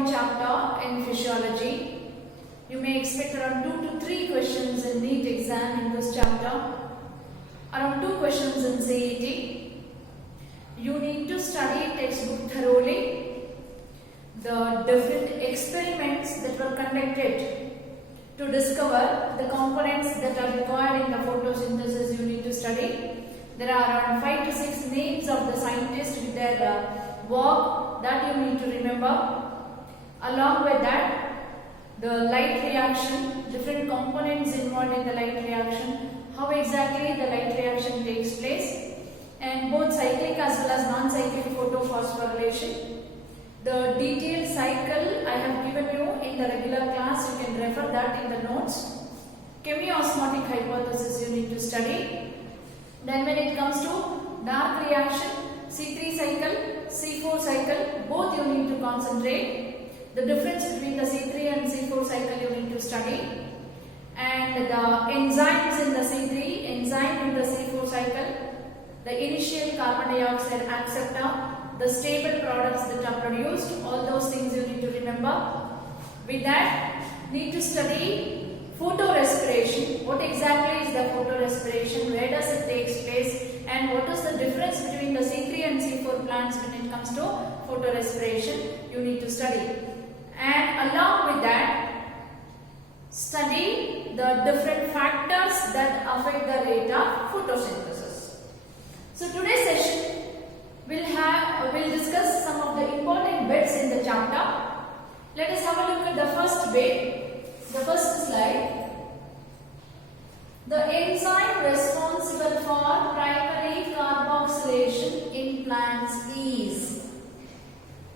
important chapter in physiology. You may expect around 2 to 3 questions in NEET exam in this chapter, around 2 questions in CET. You need to study textbook thoroughly. The different experiments that were conducted to discover the components that are required in the photosynthesis you need to study. There are around 5 to 6 names of the scientists with their work that you need to remember. Along with that, the light reaction, different components involved in the light reaction, how exactly the light reaction takes place, and both cyclic as well as non-cyclic photophosphorylation. The detailed cycle I have given you in the regular class, you can refer that in the notes. Chemiosmotic hypothesis you need to study. Then when it comes to dark reaction, C3 cycle, C4 cycle, both you need to concentrate. The difference between the C3 and C4 cycle you need to study. And the enzymes in the C3, enzyme in the C4 cycle, the initial carbon dioxide acceptor, the stable products that are produced, all those things you need to remember. With that, need to study photorespiration. What exactly is the photorespiration? Where does it take place? And what is the difference between the C3 and C4 plants when it comes to photorespiration? You need to study. And along with that, study the different factors that affect the rate of photosynthesis. So today's session we'll discuss some of the important bits in the chapter. Let us have a look at the first bit, the first slide. The enzyme responsible for primary carboxylation in plants is.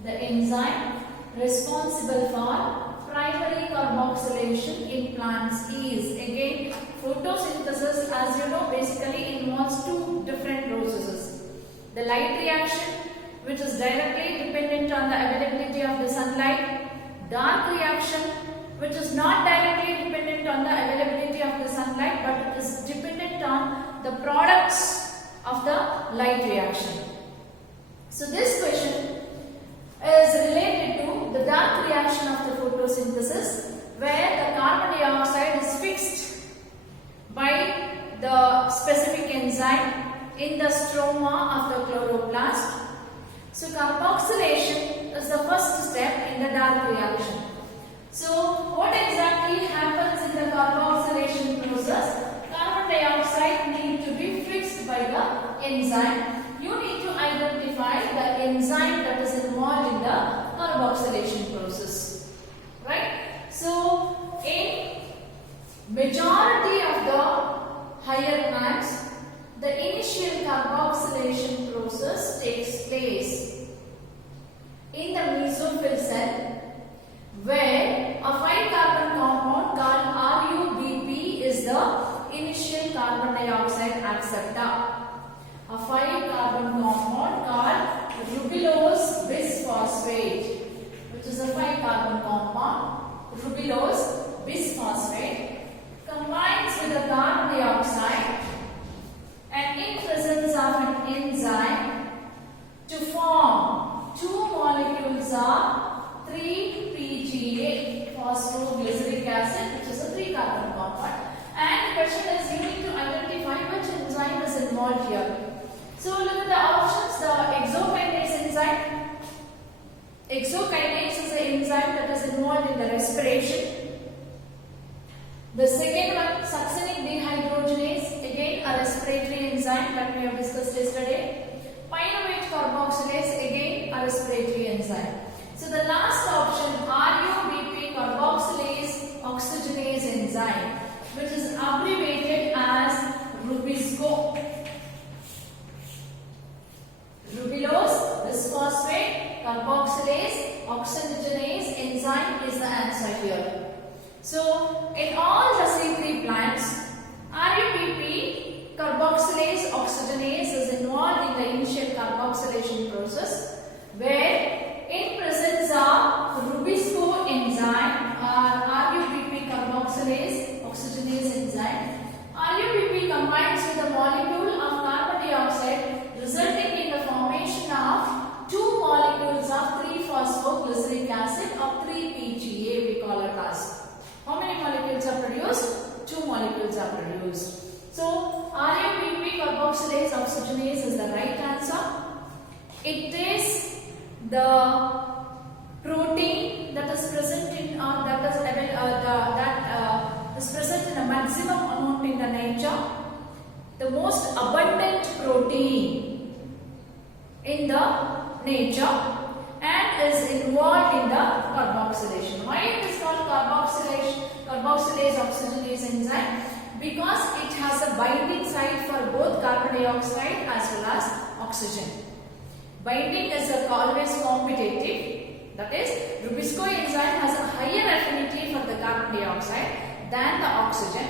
The enzyme responsible for primary carboxylation in plants is. Again, photosynthesis, as you know, basically involves two different processes. The light reaction, which is directly dependent on the availability of the sunlight. Dark reaction, which is not directly dependent on the availability of the sunlight, but it is dependent on the products of the light reaction. So this question is related to the dark reaction of the photosynthesis, where the carbon dioxide is fixed by the specific enzyme in the stroma of the chloroplast. So carboxylation is the first step in the dark reaction. So what exactly happens in the carboxylation process? Carbon dioxide need to be fixed by the enzyme. You need to identify the enzyme that is involved in the carboxylation process. Right? So in majority of the higher plants, the initial carboxylation process takes place in the mesophyll cell, where a 5-carbon compound called RuBP is the initial carbon dioxide acceptor. A 5-carbon compound called rubulose bisphosphate, which is a 5-carbon compound, rubulose bisphosphate, combines with the carbon dioxide and in presence of an enzyme to form two molecules of 3-PGA, phosphoglyceric acid, which is a 3-carbon compound. And the question is, you need to identify which enzyme is involved here. So look at the options. The exokinase enzyme. Exokinase is the enzyme that is involved in the respiration. The second one, succinic dehydrogenase, again a respiratory enzyme that we have discussed yesterday. Pyruvate carboxylase, again a respiratory enzyme. So the last option, RuBP carboxylase oxygenase enzyme, which is abbreviated as Rubisco. Rubulose bisphosphate carboxylase oxygenase enzyme is the answer here. So, in all the C3 plants, RuBP carboxylase oxygenase is involved in the initial carboxylation process, where in presence of Rubisco enzyme or RuBP carboxylase oxygenase enzyme, RuBP combines with a molecule of carbon dioxide, resulting in the formation of two molecules of 3-phosphoglyceric acid of produced. So RABP carboxylase oxygenase is the right answer. It is the protein that is present in is present in a maximum amount in the nature, the most abundant protein in the nature, and is involved in the carboxylation. Why it is called carboxylase oxygenase enzyme? Because it has a binding site for both carbon dioxide as well as oxygen. Binding is always competitive. That is, Rubisco enzyme has a higher affinity for the carbon dioxide than the oxygen.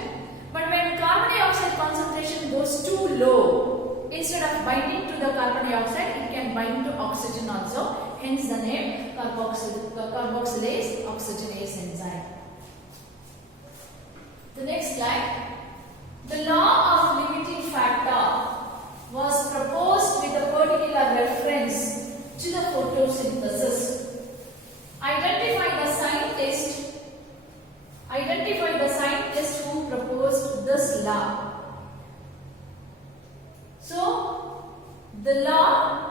But when carbon dioxide concentration goes too low, instead of binding to the carbon dioxide, it can bind to oxygen also. Hence the name carboxylase oxygenase enzyme. The next slide. The law of limiting factor was proposed with a particular reference to the photosynthesis. Identify the scientist who proposed this law. So, the law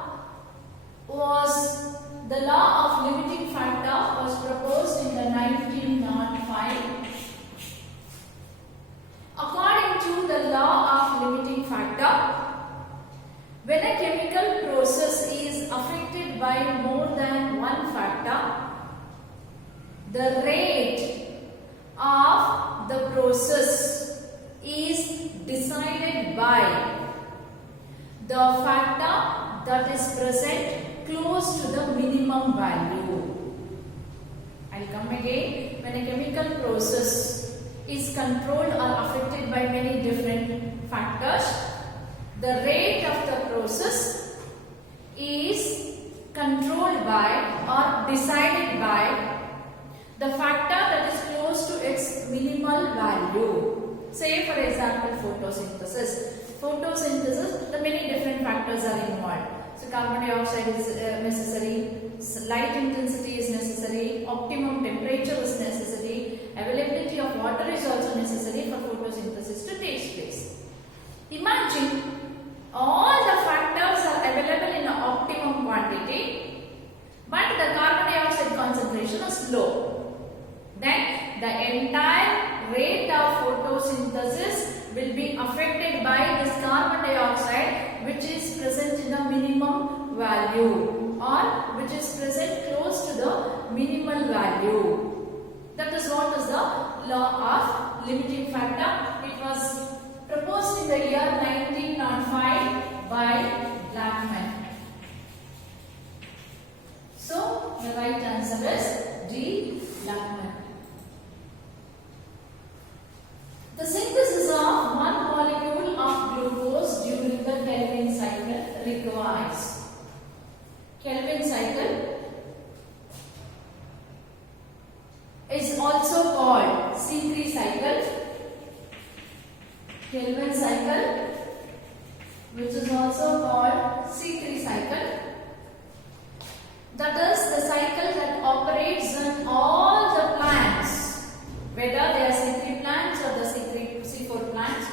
of limiting factor was proposed in the 1905. According to the law of limiting factor, when a chemical process is affected by more than one factor, the rate of the process is decided by the factor that is present close to the minimum value. I'll come again. When a chemical process is controlled or affected by many different factors, the rate of the process is controlled by or decided by the factor that is close to its minimal value. Say for example photosynthesis. Photosynthesis, the many different factors are involved. So carbon dioxide is necessary, light intensity is necessary, optimum temperature is necessary, availability of water is also necessary for photosynthesis to take place. Imagine all the factors are available in an optimum quantity, but the carbon dioxide concentration is low. Then the entire rate of photosynthesis will be affected by this carbon dioxide which is present in the minimum value or which is present close to the minimal value. That is what is the law of limiting factor. It was proposed in the year 1905 by Blackman. So the right answer is D. Blackman. The synthesis of one molecule of glucose during the Calvin cycle requires. Calvin cycle is also called C3 cycle. Calvin cycle, which is also called C3 cycle. That is the cycle that operates on all the plants, whether they are C3 plants or the C4 plants.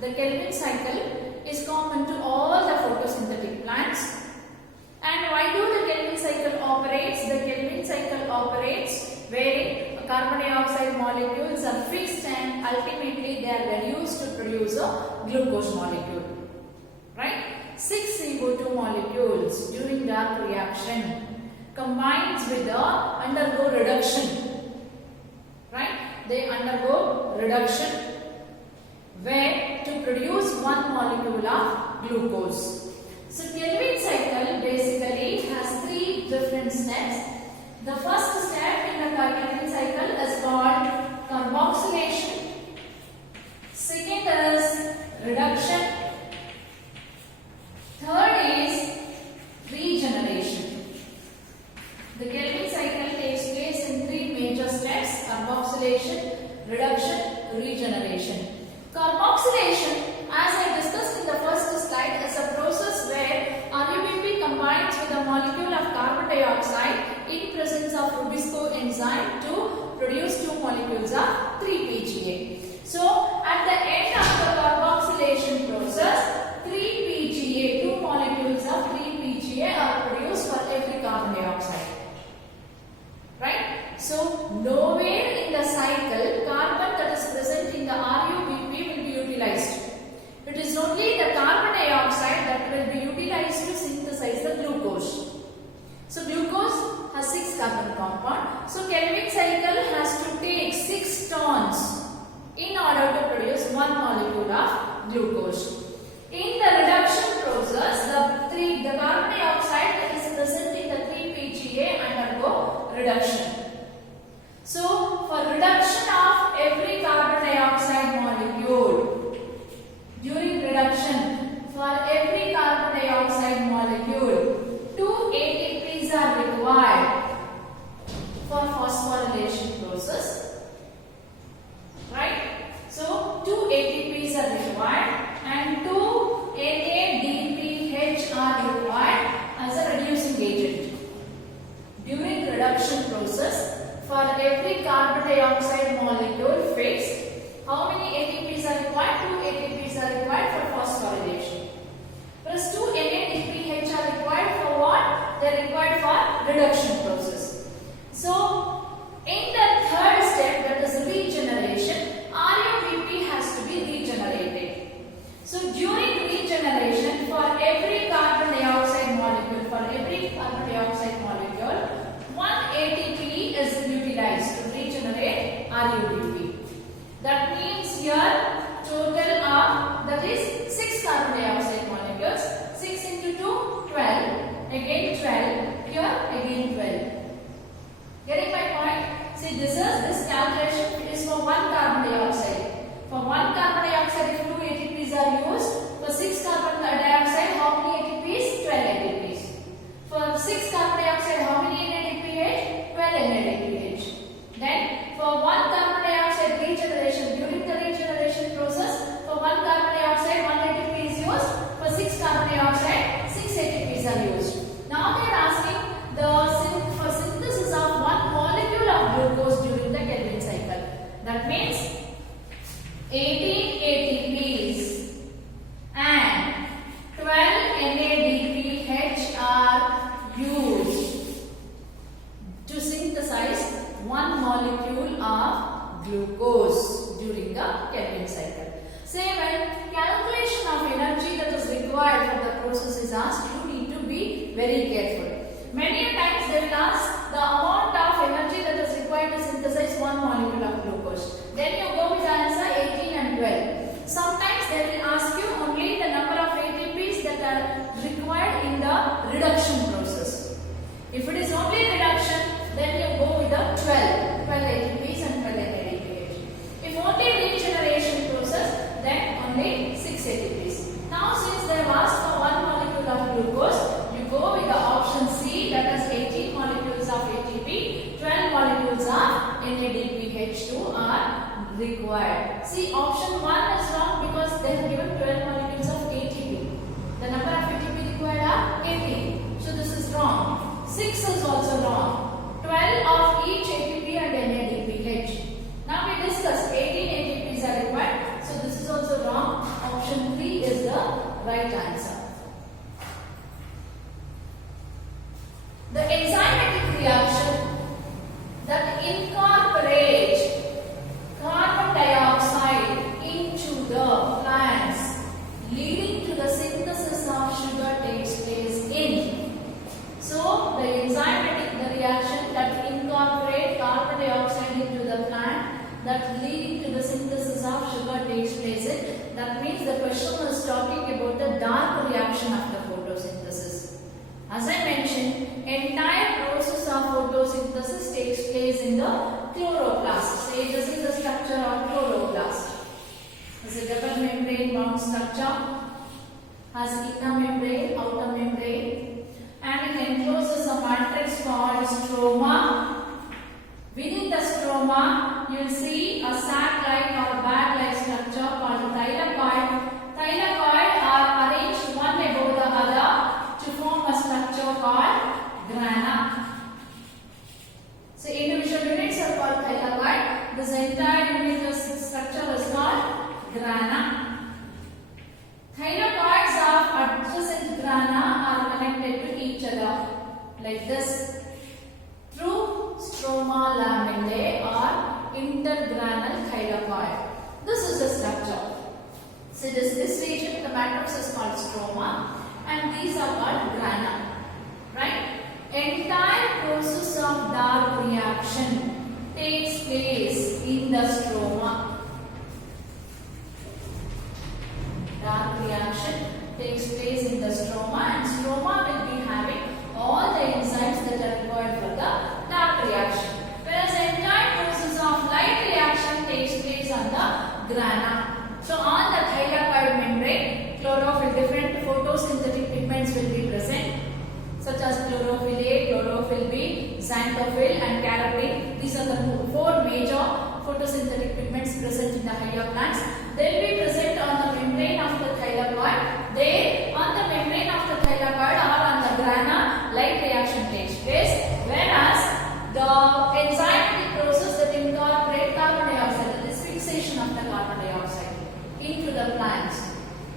The Calvin cycle is common to all the photosynthetic plants. And why do the Calvin cycle operates? The Calvin cycle operates wherein carbon dioxide molecules are fixed and ultimately they are reduced to produce a glucose molecule. Right? 6 CO2 molecules during dark reaction combines with the undergo reduction. Right? They undergo reduction where to produce one molecule of glucose. So Calvin cycle basically has 3 different steps. The first step in the Calvin cycle is called carboxylation. Second is reduction. Third is regeneration. The Calvin cycle takes place in 3 major steps: carboxylation, reduction, regeneration. Carboxylation, as I discussed in the first slide, is a process where RUBP combines with a molecule of carbon dioxide in presence of Rubisco enzyme to produce 2 molecules of 3-PGA. So, at the end of the So nowhere in the cycle carbon that is present in the RuBP will be utilized. It is only the carbon dioxide that will be utilized to synthesize the glucose. So glucose has 6 carbon compound. So Calvin cycle has to take 6 tons in order to produce 1 molecule of glucose. In the reduction process, the carbon dioxide that is present in the 3-PGA undergo reduction. So for reduction of every carbon dioxide molecule, during reduction for every carbon dioxide molecule, 2 ATPs are required for phosphorylation process, right? So 2 ATPs are required and 2 NADPH are required as a reducing agent. During reduction process, for every carbon dioxide molecule fixed, how many ATPs are required? 2 ATPs are required for phosphorylation. Plus 2 NADPH are required for what? They are required for reduction process. So, in the third step, that is regeneration, RuBP has to be regenerated. So, during regeneration, for every carbon dioxide molecule, 1 ATP is utilized to regenerate RuBP. That means here total of, that is 6 carbon dioxide molecules, 6 into 2, 12, again 12, here again 12. Getting my point? See, this calculation is for 1 carbon dioxide. For 1 carbon dioxide, if 2 ATPs are used, for 6 carbon dioxide, how many ATPs? 12 ATPs. For 6 carbon dioxide, how many NADPH? 12 NADPH. Then, for 1 carbon dioxide regeneration, during the regeneration process, for 1 carbon dioxide, 1 ATP is used. For 6 carbon dioxide, 6 ATPs are used. Now they are asking for synthesis of 1 molecule of glucose during the Calvin cycle. That means 18 ATPs and 12 NADPH are used to synthesize 1 molecule of glucose during the Calvin cycle. Say when calculation of energy that is required for the process is asked, you need to be very careful. Many times they will ask the amount of energy that is required to synthesize 1 molecule of glucose. Then you go with the answer 18 and 12. Sometimes they will ask you only the number of ATPs that are required in the reduction process. If it is only reduction, then you go with the 12 ATPs and 12 NADPH. If only regeneration process, then only 6 ATPs. Now since they have asked for 1 molecule of glucose, you go with the option C, that is 18 molecules of ATP, 12 molecules of NADPH2 are required. See, option 1 is wrong because they have given 12 molecules of ATP. The number of ATP required are 18. So this is wrong. 6 is also wrong. 12 of each ATP and NADPH. Now we discussed 18 ATPs are required. So this is also wrong. Option 3 is the right answer. The enzymatic reaction that incorporates carbon dioxide into the plants, leading to the synthesis of sugar takes place in. So the enzymatic reaction that incorporates carbon dioxide into the plant, that leading to the synthesis of sugar takes place in. That means the question was talking about the dark reaction of the photosynthesis. As I mentioned, entire process of photosynthesis takes place in the chloroplast. Say this is the structure of chloroplast. It's a double membrane bound structure, has inner membrane, outer membrane, and it encloses a matrix called stroma. Within the stroma, you will see a sac-like or bag-like structure called thylakoid. Thylakoid are arranged one above the other to form a structure called grana. So individual units are called thylakoid. This entire unit structure is called grana. Thylakoids of adjacent grana are connected to each other like this through stroma. stroma lamellae or intergranal thylakoid. This is the structure. So this region, the matrix is called stroma and these are called grana. Right? Entire process of dark reaction takes place in the stroma. Dark reaction takes place in the stroma and stroma will be having all the enzymes that are required for the dark reaction. Whereas the entire process of light reaction takes place on the grana. So on the thylakoid membrane, chlorophyll, different photosynthetic pigments will be present, such as chlorophyll A, chlorophyll B, xanthophyll and carotene. These are the four major photosynthetic pigments present in the higher plants. They will be present on the membrane of the thylakoid. There, on the membrane of the thylakoid or on the grana, light reaction takes place. Whereas the enzymatic process that incorporate carbon dioxide, that is fixation of the carbon dioxide into the plants.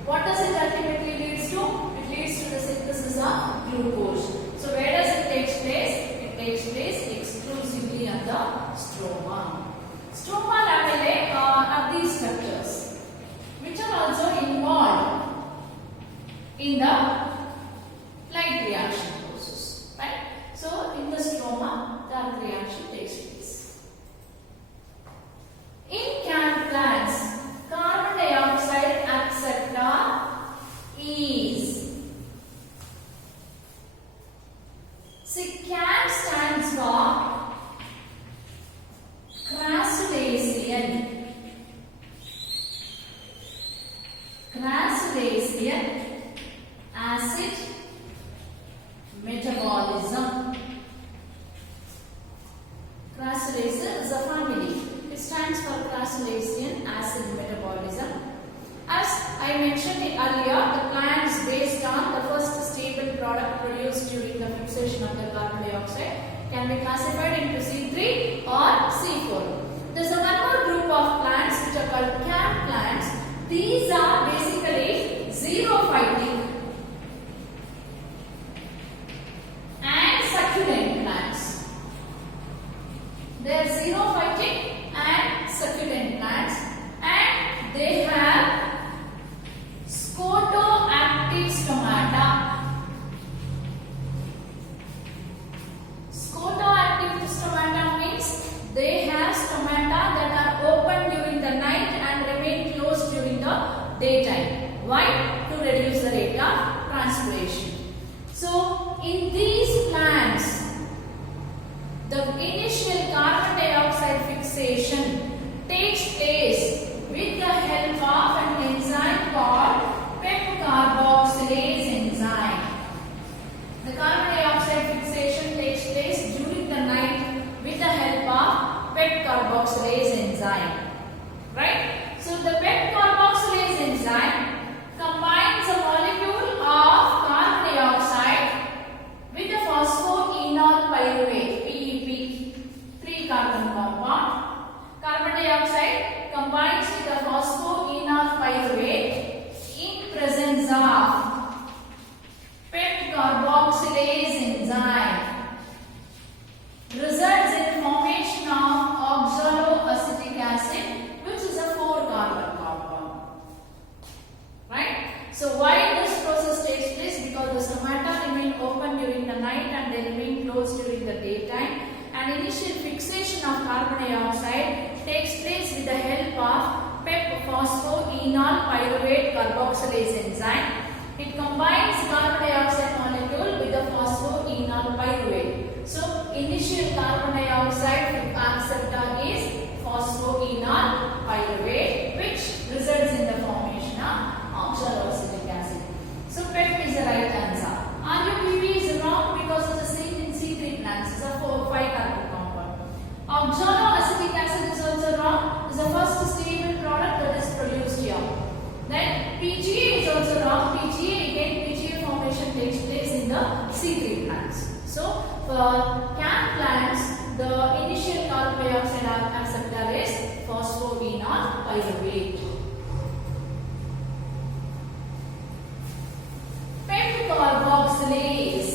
What does it ultimately leads to? It leads to the synthesis of glucose. So where does it take place? It takes place exclusively at the stroma. Stroma lamellae are these structures which are also involved in the light reaction process. Right? So in the stroma, dark reaction takes place. In can plants, carbon dioxide acceptor is. See, CAN stands for Crassulacean. Crassulacean acid metabolism. Crassulacean is a family. It stands for Crassulacean acid metabolism. As I mentioned earlier, the plants based on the first stable product produced during the fixation of the carbon dioxide can be classified into C3 or C4. There is one more group of plants which are called CAN plants. These are basically xerophytic and succulent plants. They are xerophytic and succulent plants and they have scotoactive stomata. Scotoactive stomata means they have stomata that are open during the night and remain closed during the daytime. Why? To reduce the rate of transpiration. So, in these plants, the initial carbon dioxide fixation takes place with the help of an enzyme called PEP carboxylase enzyme. The carbon dioxide fixation takes place during the night with the help of PEP carboxylase enzyme. Right? So the PEP carboxylase enzyme combines a molecule of carbon dioxide with the phosphoenol pyruvate (PEP), 3-carbon compound. Carbon dioxide combines with the phosphoenol pyruvate in presence of PEP carboxylase enzyme. Results in formation of oxaloacetic acid, which is a 4-carbon compound. Right? So why this process takes place? Because the stomata remain open during the night and they remain closed during the daytime. And initial fixation of carbon dioxide takes place with the help of PEP phosphoenol pyruvate carboxylase enzyme. It combines carbon dioxide molecule with the phosphoenol pyruvate. So initial carbon dioxide acceptor is phosphoenol pyruvate, which results in the formation of oxaloacetic acid. So PEP is the right answer. RUPP is wrong because it is seen in C3 plants. It's a 5-carbon compound. Oxaloacetic acid is also wrong. It's the first stable product that is produced here. Then PGA is also wrong. PGA formation takes place in the C3 plants. So for CAN plants, the initial carbon dioxide acceptor is phosphoenol pyruvate. PEP carboxylase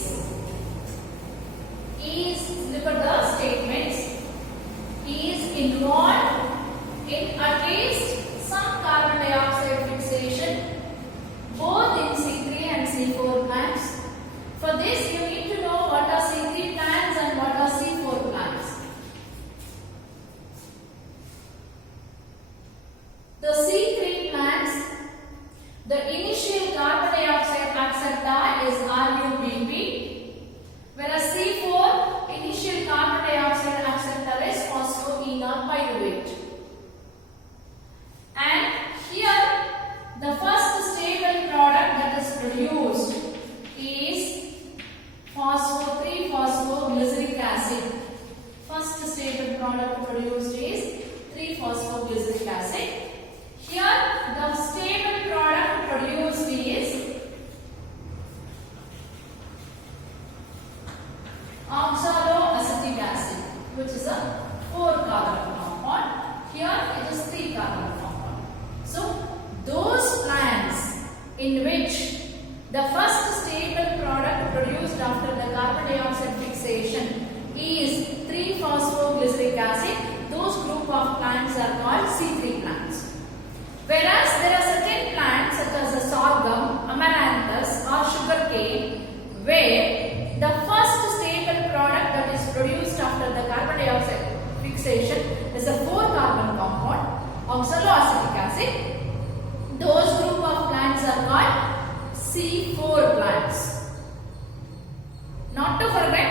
is, look at the statements. involved in at least some carbon dioxide fixation both in C3 and C4 plants. For this you need to know what are C3 plants and what are C4 plants. The C3 plants, the initial carbon dioxide acceptor is RuBP, whereas C4 initial carbon dioxide acceptor is phosphoenol pyruvate. And here the first stable product that is produced is phospho-3-phosphoglyceric acid. First stable product produced is 3-phosphoglyceric acid. Here the stable product produced is oxaloacetic acid, which is a 4-carbon compound. Here it is 3-carbon compound. So those plants in which the first stable product produced after the carbon dioxide fixation is 3-phosphoglyceric acid, those group of plants are called C3 plants. Whereas there are certain plants such as the sorghum, amaranthus or sugarcane where the first stable product that is produced after the carbon dioxide fixation is a 4-carbon compound, oxaloacetic acid. Those group of plants are called C4 plants. Not to forget,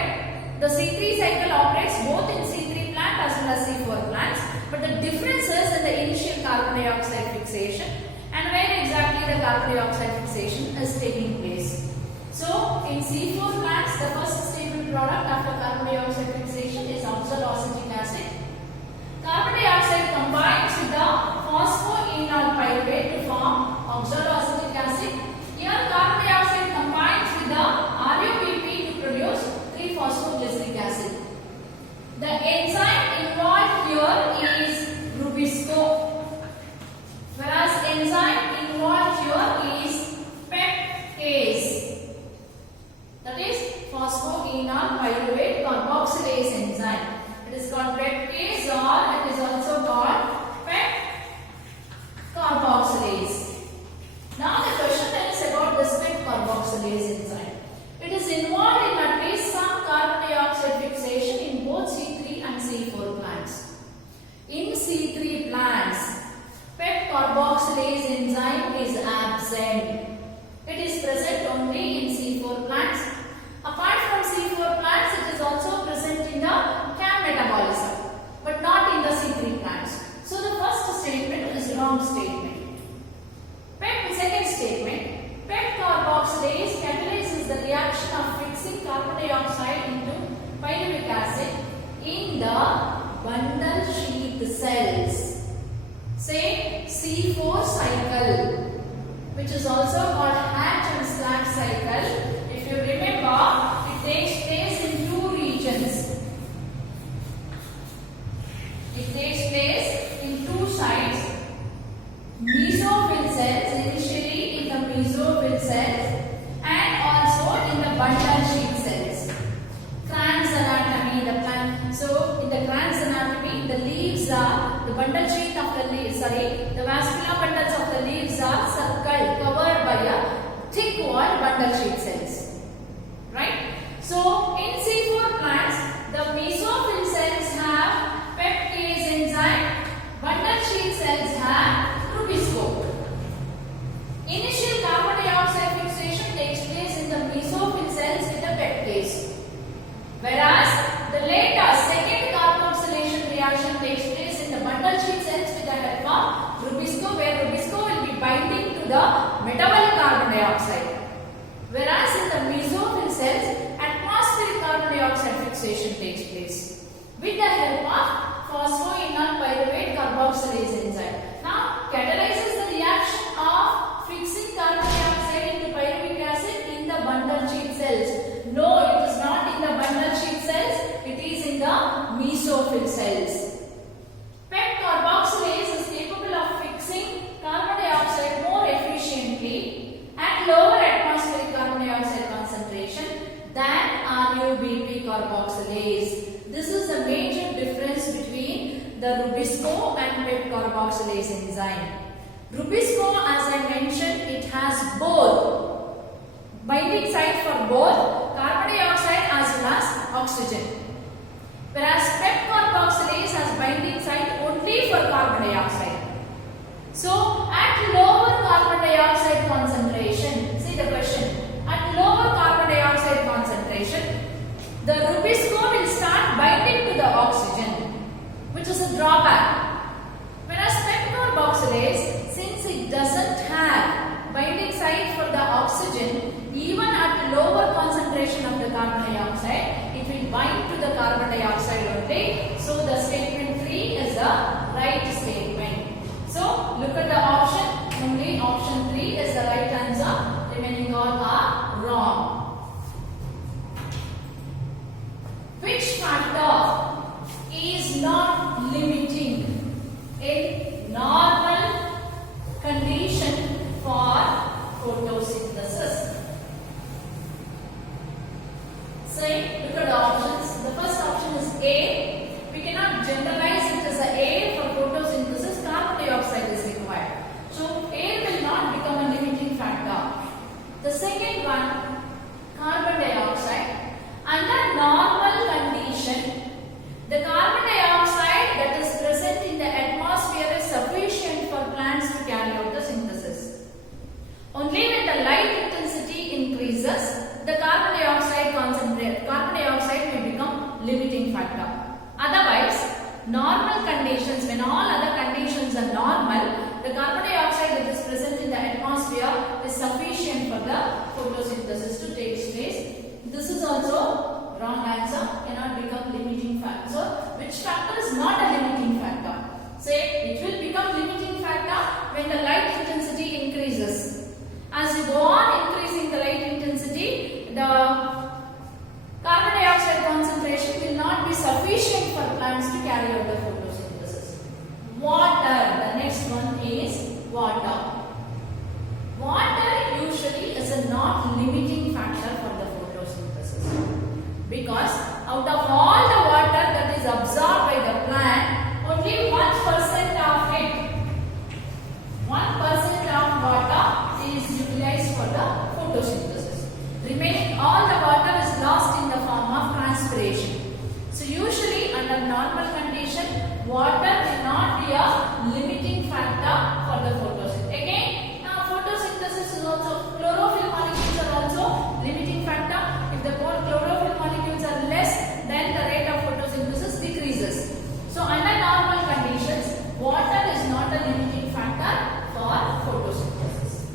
the C3 cycle operates both in C3 plant as well as C4 plants, but the differences in the initial carbon dioxide fixation and where exactly the carbon dioxide fixation is taking place. So, in C4 plants, the first stable product after carbon dioxide fixation is oxaloacetic acid. Carbon dioxide combines with the phosphoenol pyruvate to form oxaloacetic acid. Here, carbon dioxide combines with the RuBP to produce 3-phosphoglyceric acid. The enzyme involved here is Rubisco, whereas enzyme involved here is peptase, that is phosphoenol pyruvate carboxylase enzyme. It is called peptase or it is also called PET carboxylase. Now the question is about this PET carboxylase enzyme. It is involved in at least some carbon dioxide fixation in both C3 and C4 plants. In C3 plants, PET carboxylase enzyme is absent. It is present only in C4 plants. Apart from C4 plants, it is also present in the CAM metabolism, but not in the C3 plants. So the first statement is wrong statement. Second statement, PET carboxylase catalyzes the reaction of fixing carbon dioxide into pyruvic acid in the bundle sheath cells. Say C4 cycle, which is also called Hatch and Slack cycle. If you remember, it takes place in two regions. It takes place in two sites. Mesophyll cells, initially in the mesophyll cells and also in the bundle sheath cells. Kranz anatomy, the plant. So in the Kranz anatomy, the leaves are, the bundle sheath of the leaves, the vascular bundles of the leaves are circled, covered by a thick wall bundle sheath cells. Right? So in C4 plants, the mesophyll cells have peptase enzyme, bundle sheath cells have Rubisco. Initial carbon dioxide fixation takes place in the mesophyll cells with the peptase, whereas the later second carboxylation reaction takes place in the bundle sheath cells with the help of Rubisco, where Rubisco will be binding to the metabolic carbon dioxide, whereas in the mesophyll cells atmospheric carbon dioxide fixation takes place with the help of phosphoenol pyruvate carboxylase enzyme. Now catalyzes the reaction of fixing carbon dioxide into pyruvic acid in the bundle sheath cells. No, it is not in the bundle sheath cells, it is in the mesophyll cells. PET carboxylase is capable of fixing carbon dioxide more efficiently at lower atmospheric carbon dioxide concentration than RuBP carboxylase. This is the major difference between the Rubisco and PET carboxylase enzyme. Rubisco, as I mentioned, it has both binding site for both carbon dioxide as well as oxygen. Whereas PET carboxylase has binding site only for carbon dioxide. So, at lower carbon dioxide concentration, see the question, at lower carbon dioxide concentration, the Rubisco will start binding to the oxygen, which is a drawback. Whereas PET carboxylase, since it doesn't have binding site for the oxygen, even at lower concentration of the carbon dioxide, it will bind to the carbon dioxide only. So, the statement 3 is the right statement. So, look at the option. Only option 3 is the right answer. Remaining all are wrong. Which factor is not limiting in normal condition for photosynthesis? Say, look at the options. The first option is A. We cannot generalize it as A for photosynthesis. Carbon dioxide is required. So, air will not become a limiting factor. The second one, carbon dioxide. Under normal condition, the carbon dioxide that is present in the atmosphere is sufficient for plants to carry out the synthesis. Only when the light intensity increases, the carbon dioxide may become limiting factor. Otherwise, normal conditions, when all other conditions are normal, the carbon dioxide that is present in the atmosphere is sufficient for the photosynthesis to take place. This is also wrong answer, cannot become limiting factor. So, which factor is not a limiting factor? Say, it will become limiting factor when the light intensity increases. As you go on increasing the light intensity, the carbon dioxide concentration will not be sufficient for plants to carry out the photosynthesis. Water, the next one is water. Water usually is a not limiting factor for the photosynthesis because out of all the water that is absorbed by the plant, only 1% of it, 1% of water is utilized for the photosynthesis. Remaining all the water is lost in the form of transpiration. So usually under normal condition, water will not be a limiting factor for the photosynthesis. Again, now photosynthesis is also, chlorophyll molecules are also limiting factor. If the chlorophyll molecules are less, then the rate of photosynthesis decreases. So under normal conditions, water is not a limiting factor for photosynthesis.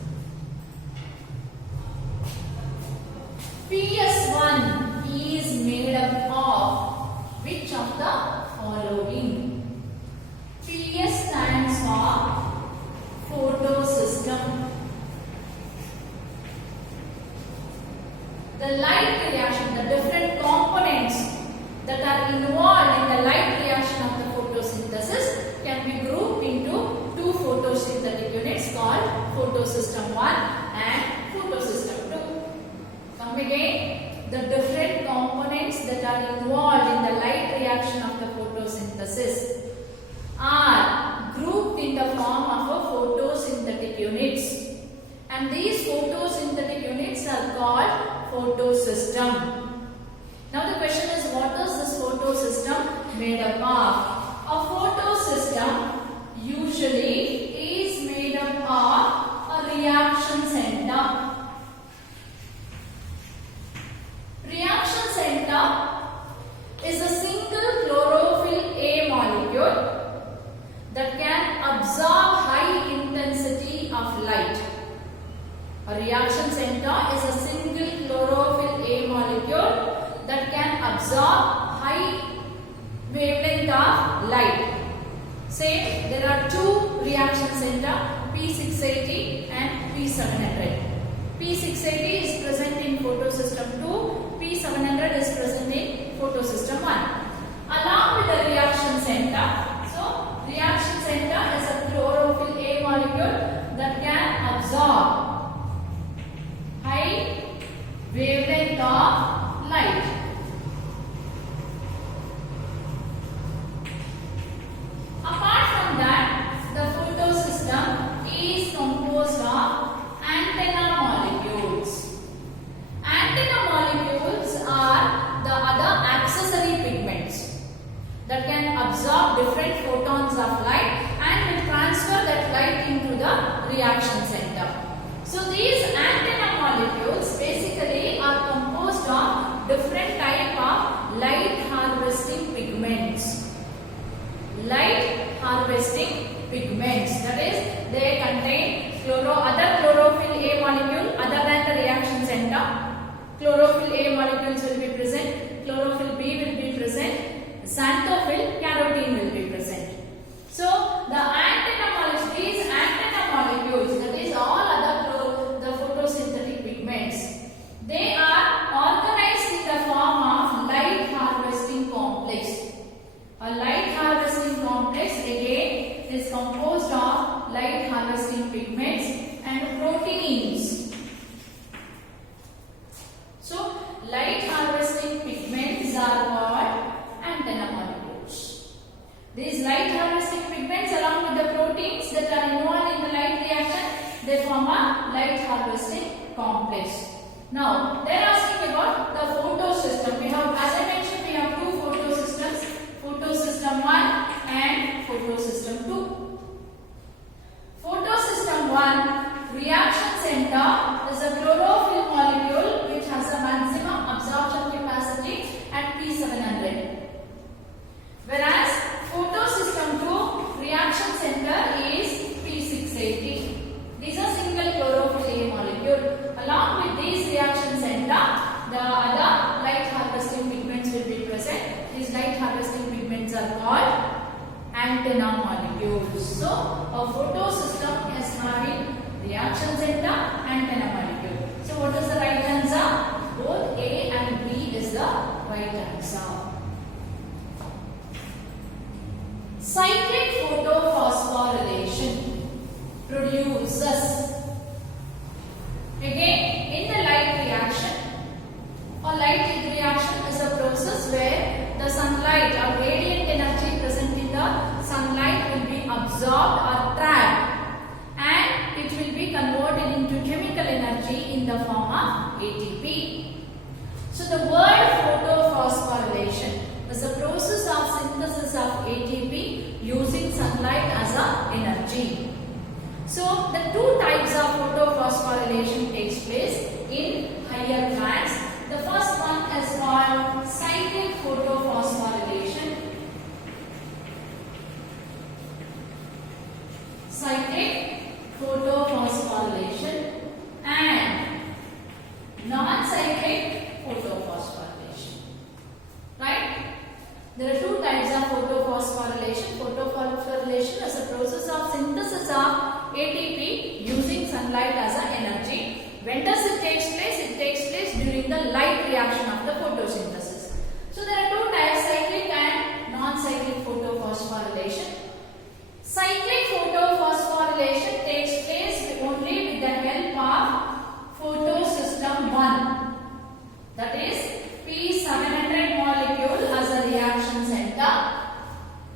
PS1 is made up of which of the following? PS stands for photosystem. The light reaction, the different components that are involved in the light reaction of the photosynthesis can be grouped into two photosynthetic units called photosystem 1 and photosystem 2. Come again, the different components that are involved in the light reaction of the photosynthesis are grouped in the form of a photosynthetic units, and these photosynthetic units are called photosystem. Now the question is, what is this photosystem made up of? A photosystem usually is made up of a reaction center. Reaction center is a single chlorophyll A molecule that can absorb high intensity of light. A reaction center is a single chlorophyll A molecule that can absorb high wavelength of light. Say there are two reaction center, P680 and P700. P680 is present in photosystem 2, P700 is present in photosystem 1. Along with the reaction center, so reaction center is a chlorophyll A molecule that can absorb high wavelength of light. different photons of light and will transfer that light into the reaction center. So these antenna molecules basically are composed of different type of light harvesting pigments. Light harvesting pigments, that is, they contain other chlorophyll A molecule other than the reaction center. Chlorophyll A molecules will be present, chlorophyll B will be present, xanthophyll, carotene will be present. So the antenna molecules, these antenna molecules, that is all other the photosynthetic pigments, they are organized in the form of light harvesting complex. A light harvesting complex again is composed of light harvesting pigments and proteins. So light harvesting pigments are called antenna molecules. These light harvesting pigments along with the proteins that are involved in the light reaction, they form a light harvesting complex. Now they are asking about the photosystem. We have, as I mentioned, we have two photosystems, photosystem 1 and photosystem 2. Photosystem 1 reaction center is a chlorophyll molecule which has a maximum absorption capacity at P700. Whereas photosystem 2 reaction center is P680. These are single chlorophyll A molecule. Along with these reaction center, the other light harvesting pigments will be present. These light harvesting pigments are called antenna molecules. So a photosystem is having reaction center, antenna molecule. So what is the right answer? Both A and B is the right answer. Cyclic photophosphorylation produces, again in the light reaction, or light reaction is a process where the sunlight or radiant energy present in the sunlight will be absorbed or trapped and it will be converted into chemical energy in the form of ATP. So the word photophosphorylation is a process of synthesis of ATP using sunlight as a energy. So the two types of photophosphorylation takes place in higher plants. The first one is called cyclic photophosphorylation. Cyclic photophosphorylation and non-cyclic photophosphorylation. Right? There are two types of photophosphorylation. Photophosphorylation is a process of synthesis of ATP using sunlight as an energy. When does it take place? It takes place during the light reaction of the photosynthesis. So there are two types, cyclic and non-cyclic photophosphorylation. Cyclic photophosphorylation takes place only with the help of photosystem 1. That is P700 molecule as a reaction center.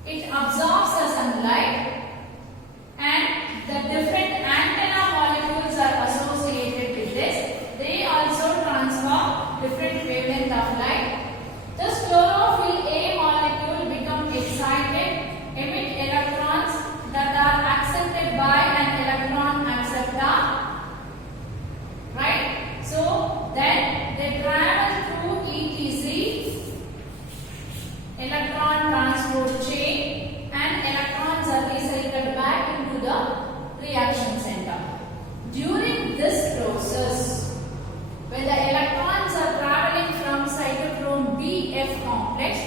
It absorbs the sunlight and the different antenna molecules are associated with this. They also transfer different wavelength of light. Thus chlorophyll A molecule become excited, emit electrons that are accepted by an electron acceptor. Right? So then they travel through ETC, electron transport chain, and electrons are recycled back into the reaction center. During this process, when the electrons are traveling from cytochrome BF complex,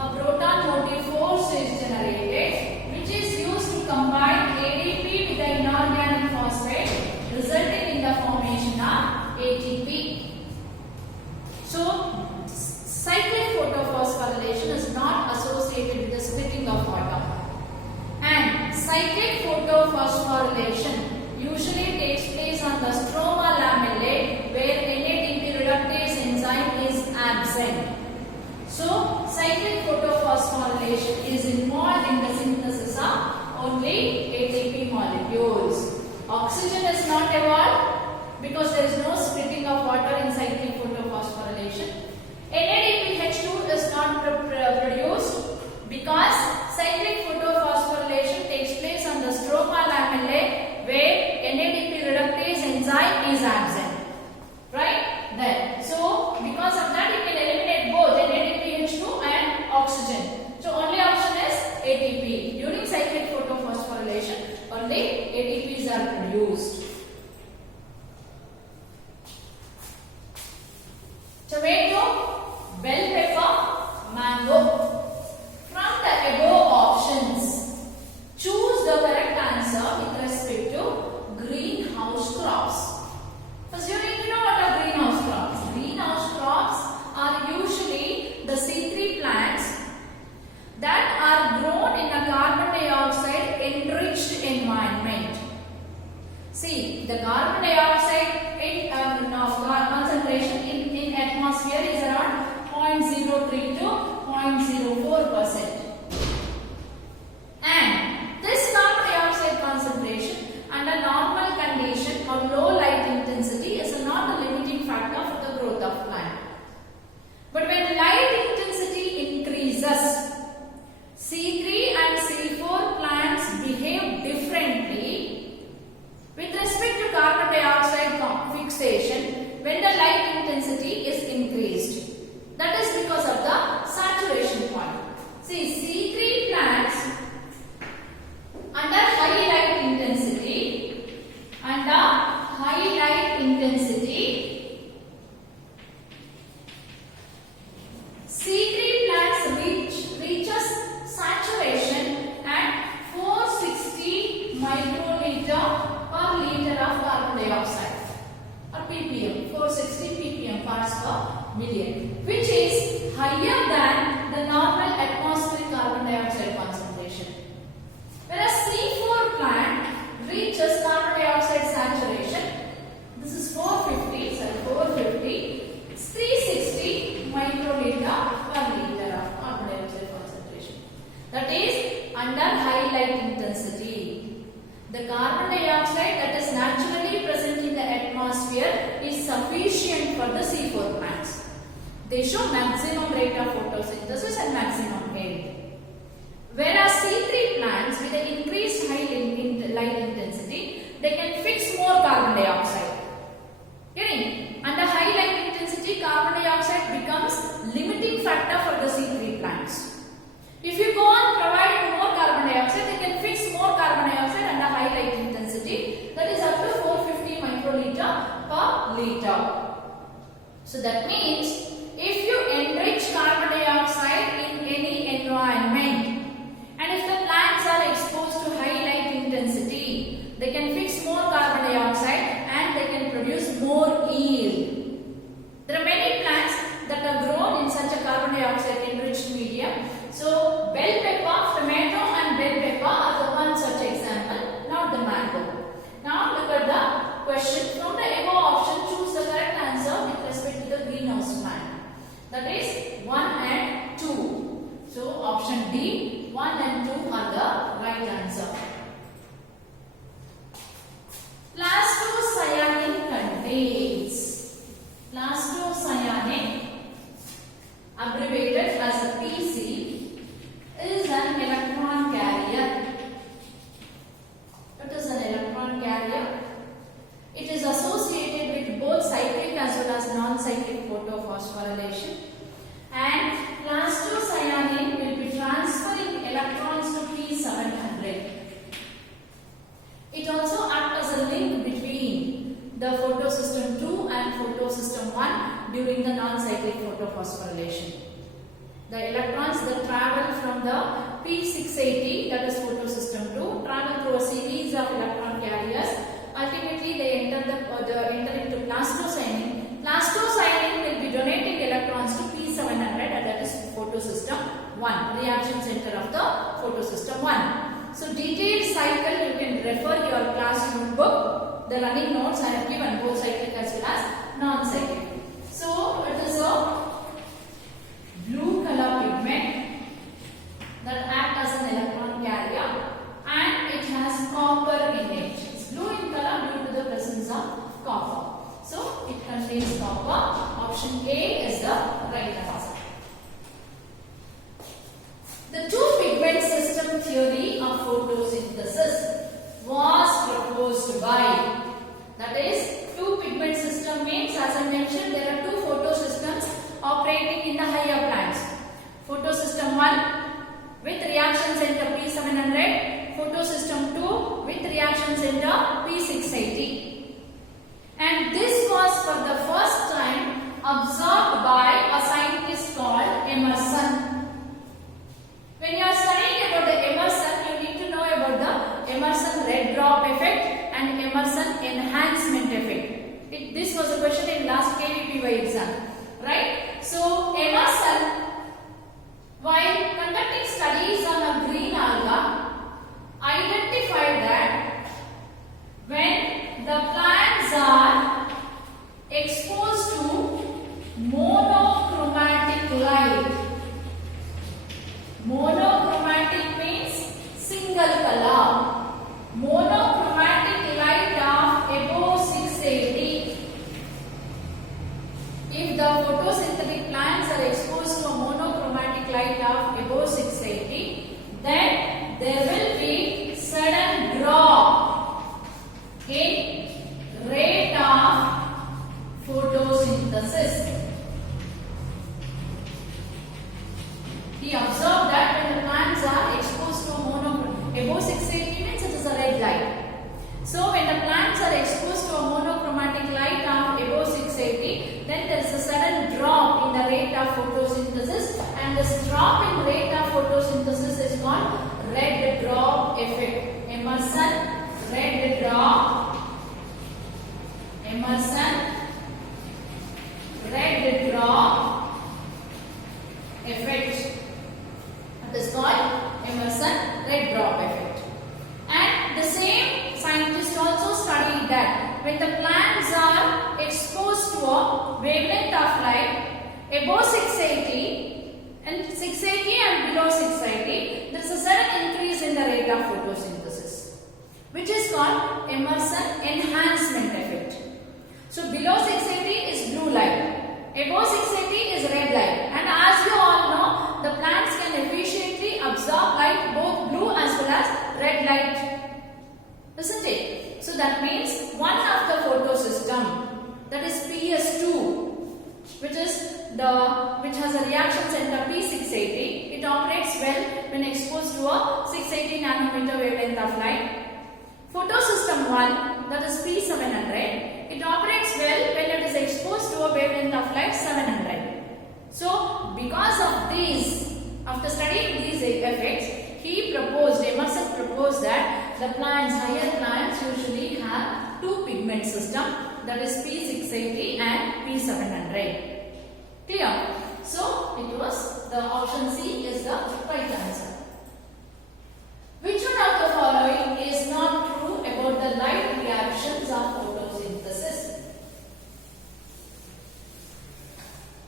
a proton motive force is generated, which is used to combine ADP with the inorganic phosphate, resulting in the formation of ATP. So, cyclic photophosphorylation is not associated with the splitting of water. And cyclic photophosphorylation usually takes place on the stroma lamellae where NADP reductase enzyme is absent. So, cyclic photophosphorylation is involved in the synthesis of only ATP molecules. Oxygen is not evolved because there is no splitting of water in cyclic photophosphorylation. NADPH2 is not produced because cyclic photophosphorylation only ATPs are produced. Tomato, bell pepper, mango. From the above options, choose the correct answer with respect to greenhouse crops. First, you need to know what are greenhouse crops. Greenhouse crops are usually the C3 plants that are grown in a carbon dioxide enriched environment. See, the carbon dioxide concentration in atmosphere is around 0.03 to 0.04%. And this carbon dioxide concentration under normal condition or low light intensity is not a limiting factor for the growth of plant. But when light intensity increases, C3 and C4 plants behave differently with respect to carbon dioxide fixation when the light intensity is increased. That is because of the saturation point. See, C3 plants under high light intensity, C3 plants reaches saturation at 460 microliter per liter of carbon dioxide, or ppm, 460 ppm parts per million, which is higher than the normal atmospheric carbon dioxide concentration. Whereas C4 plant reaches carbon dioxide saturation, this is 450, it's 360 microliter per liter of carbon dioxide concentration. That is under high light intensity. The carbon dioxide that is naturally present in the atmosphere is sufficient for the C4 plants. They show maximum rate of photosynthesis and maximum yield. Whereas C3 plants with an increased high light intensity, they can fix more carbon dioxide. Getting? Under high light intensity, carbon dioxide becomes limiting factor for the C3 plants. If you go on providing more carbon dioxide, they can fix more carbon dioxide under high light intensity, that is up to 450 microliter per liter. So that means if you enrich carbon dioxide in any environment, and if the plants are exposed to high light intensity, they can fix more carbon dioxide and they can produce more yield. There are many plants that are grown in such a carbon dioxide enriched medium. So bell pepper, tomato and bell pepper are the one such example, not the mango. Now look at the question. From the above option, choose the correct answer with respect to the greenhouse plant. That is 1 and 2. So option D, 1 and 2 are the right answer. Plastocyanin contains. Plastocyanin, abbreviated as a PC, is an electron carrier. It is an electron carrier. It is associated with both cyclic as well as non-cyclic photophosphorylation. And plastocyanin will be transferring electrons to P700. It also acts as a link between the photosystem 2 and photosystem 1 during the non-cyclic photophosphorylation. The electrons that travel from the P680, that is photosystem 2, travel through a series of electron carriers. Ultimately, they enter into plastocyanin. Plastocyanin will be donating electrons to P700, and that is photosystem 1, reaction center of the photosystem 1. So detailed cycle you can refer your classroom book. The running notes I have given both cyclic as well as non-cyclic. So it is a blue color pigment that acts as an electron carrier, and it has copper in it. It's blue in color due to the presence of copper. So it contains copper. Option A is the right answer. The two pigment system theory of photosynthesis was proposed by, that is, two pigment system means, as I mentioned, there are two photosystems operating in the higher plants. Photosystem 1 with reaction center P700, photosystem 2 with This was a question in last KVPY exam, right? So Emerson, while conducting studies on a green alga, identified that when the plants are exposed to monochromatic light, monochromatic means single color, monochromatic light of above 680. If the photosynthetic plants are exposed to a monochromatic light of above 680, then there will be sudden drop in rate of photosynthesis. He observed that when the plants are exposed to above 680 means it is a red light. So when the plants are exposed to a monochromatic light of above 680, then there is a sudden drop in the rate of photosynthesis, and this drop in rate of photosynthesis is called red drop effect. Emerson red drop. Emerson red drop effect. It is called Emerson red drop effect. And the same scientist also studied that when the plants are exposed to a wavelength of light above 680 and below 680, there is a sudden increase in the rate of photosynthesis, which is called Emerson enhancement effect. So below 680 is blue light, above 680 is red light, and as you all know, the plants can efficiently absorb light, both blue as well as red light, isn't it? So that means one of the photosystem, that is PS2, which has a reaction center P680. It operates well when exposed to a 680 nanometer wavelength of light. Photosystem 1, that is P700, it operates well when it is exposed to a wavelength of light 700. So because of these, after studying these effects, Emerson proposed that the plants, higher plants usually have two pigment system, that is P680 and P700. Clear? So it was the option C is the right answer. Which one of the following is not true about the light reactions of photosynthesis?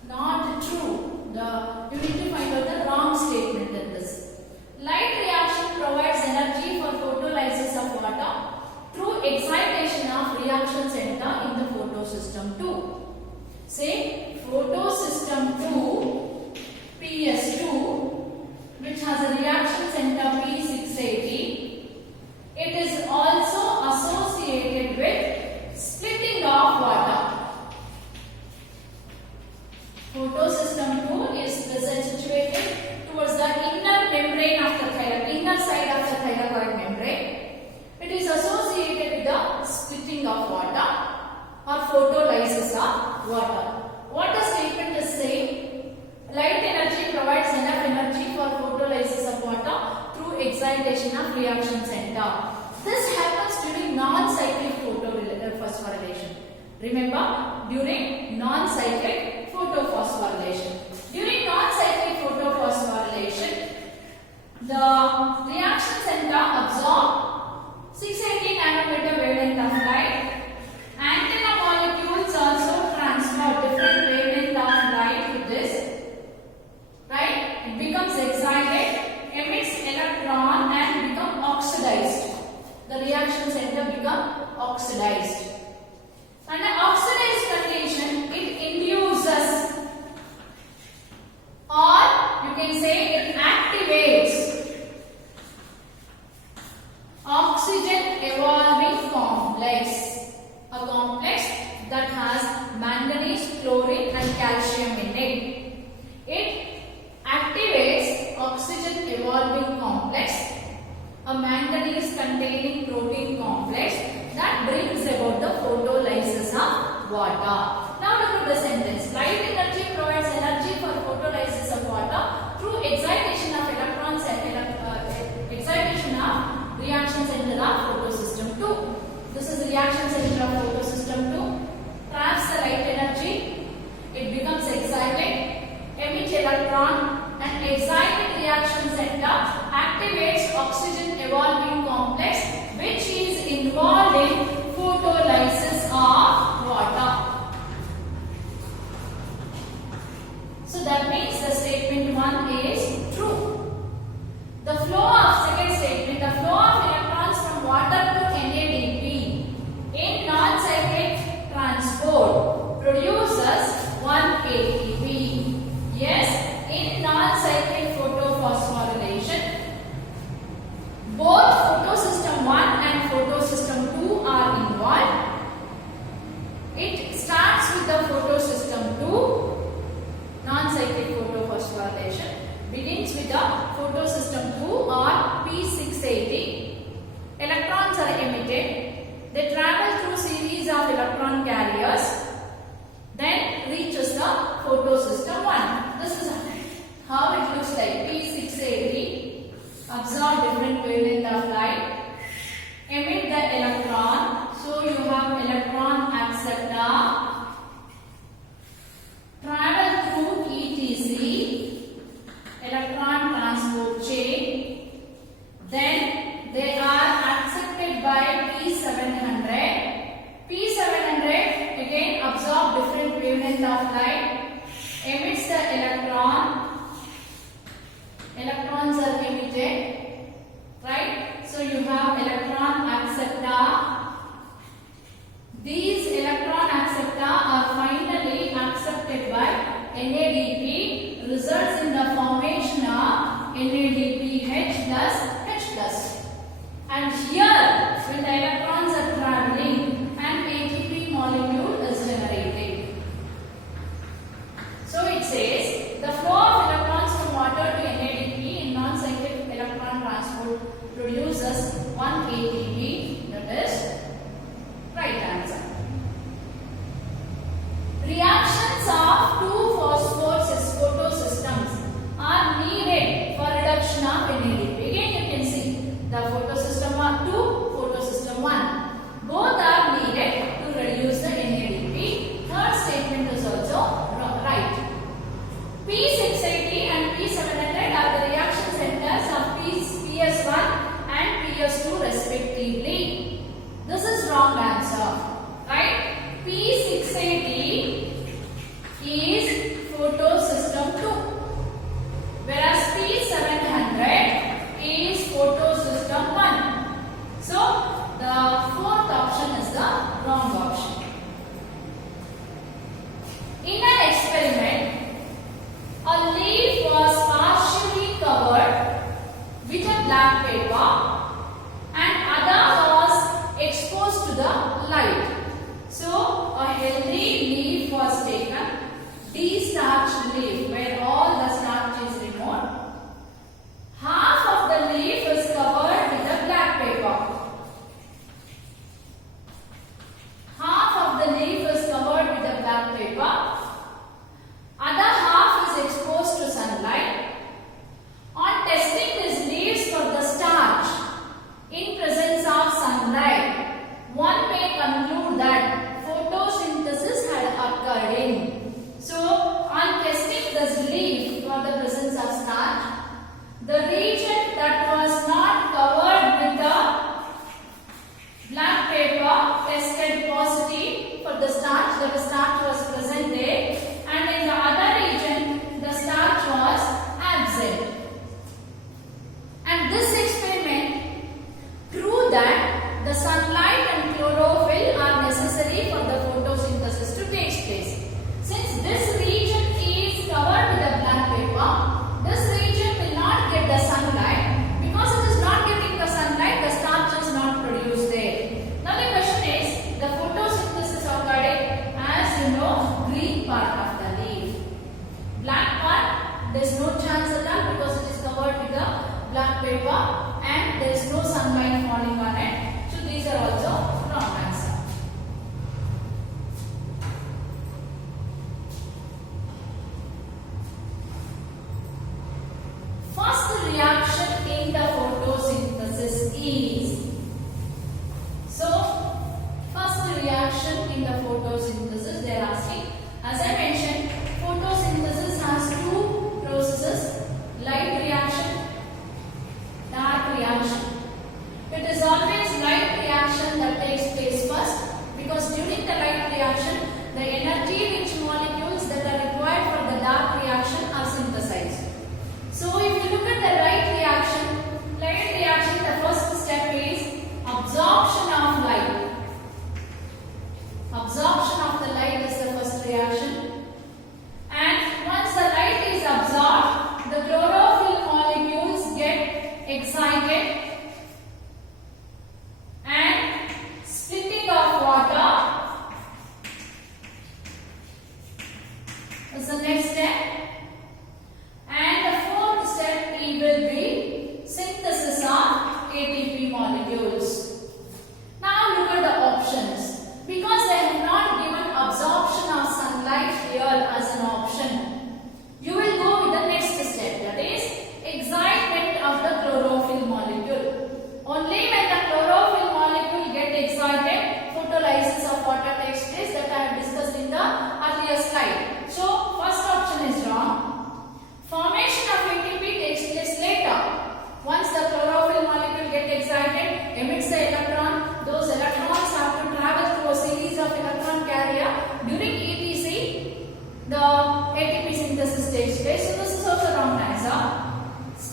Not true. You need to find out the wrong statement in this. Light reaction provides energy for photolysis of water through excitation of reaction center in the photosystem 2. Say photosystem 2, PS2, which has a reaction center P680. It is also associated with splitting of water. Photosystem 2 is situated towards the inner membrane of the inner side of the thylakoid membrane. It is associated with the splitting of water or photolysis of water. What the statement is saying? Light energy provides enough energy for photolysis of water through excitation of reaction center. This happens during non-cyclic photosphorylation. Remember, during non-cyclic photophosphorylation. During non-cyclic photophosphorylation, the reaction center absorb 680 nanometer wavelength of light. Antenna molecules also transfer different wavelength of light to this. Right? It becomes excited, emits electron and become oxidized. The reaction center become oxidized. And an oxidized condition, it induces, or you can say it activates oxygen evolving complex, a complex that has manganese, chlorine and calcium in it. It activates oxygen evolving complex, a manganese containing protein complex that brings about the photolysis of water. Now look at the sentence. Light energy provides energy for photolysis of water through excitation of electrons and excitation of reaction center of photosystem 2. This is reaction center of photosystem 2. placenta activates oxygen evolving complex which is involved in photolysis of water. So that means the statement 1 is true. The flow of second statement, the flow of electrons from water to NADP in non-cyclic transport produces 1 ATP. Yes, in non-cyclic photophosphorylation, both photosystem 1 and photosystem 2 are involved. It starts with the photosystem 2. Non-cyclic photophosphorylation begins with the photosystem 2 or P680. Electrons are emitted. They travel through series of electron carriers, then reaches the photosystem 1. This is how it looks like. P680 absorb different wavelength of light, emit the electron. So you have electron acceptor, travel through ETC, electron transport chain, then they are accepted by P700. P700 again absorb different wavelength of light, emits the electron. Electrons are emitted, right? So you have electron acceptor. These electron acceptor are finally accepted by NADP, results in the formation of NADPH plus H plus. And here, when the electrons are traveling, an ATP molecule is generated. So it says the flow of electrons from water to NADP in non-cyclic electron transport produces 1 ATP. That is right answer. Reactions of two photosystems are needed for reduction of NADP. Again you can see the photosystem 2, photosystem 1. Both are needed to reduce the NADP. Third statement is also right. P680 and P700 are the reaction centers of PS1 and PS2 respectively. This is wrong answer. Right? P680 is photosystem 2, whereas P700 is photosystem 1. So the fourth option is the wrong option. In an experiment, a leaf was partially covered with a black paper and other was exposed to the light. So a healthy leaf was taken, de-starched leaf where all the starch is removed. Half of the leaf is covered with a black paper. Half of the leaf is covered with a black paper. Other half is exposed to sunlight. On testing these leaves for the starch in presence of sunlight, one may conclude that photosynthesis had occurred in. So, on testing this leaf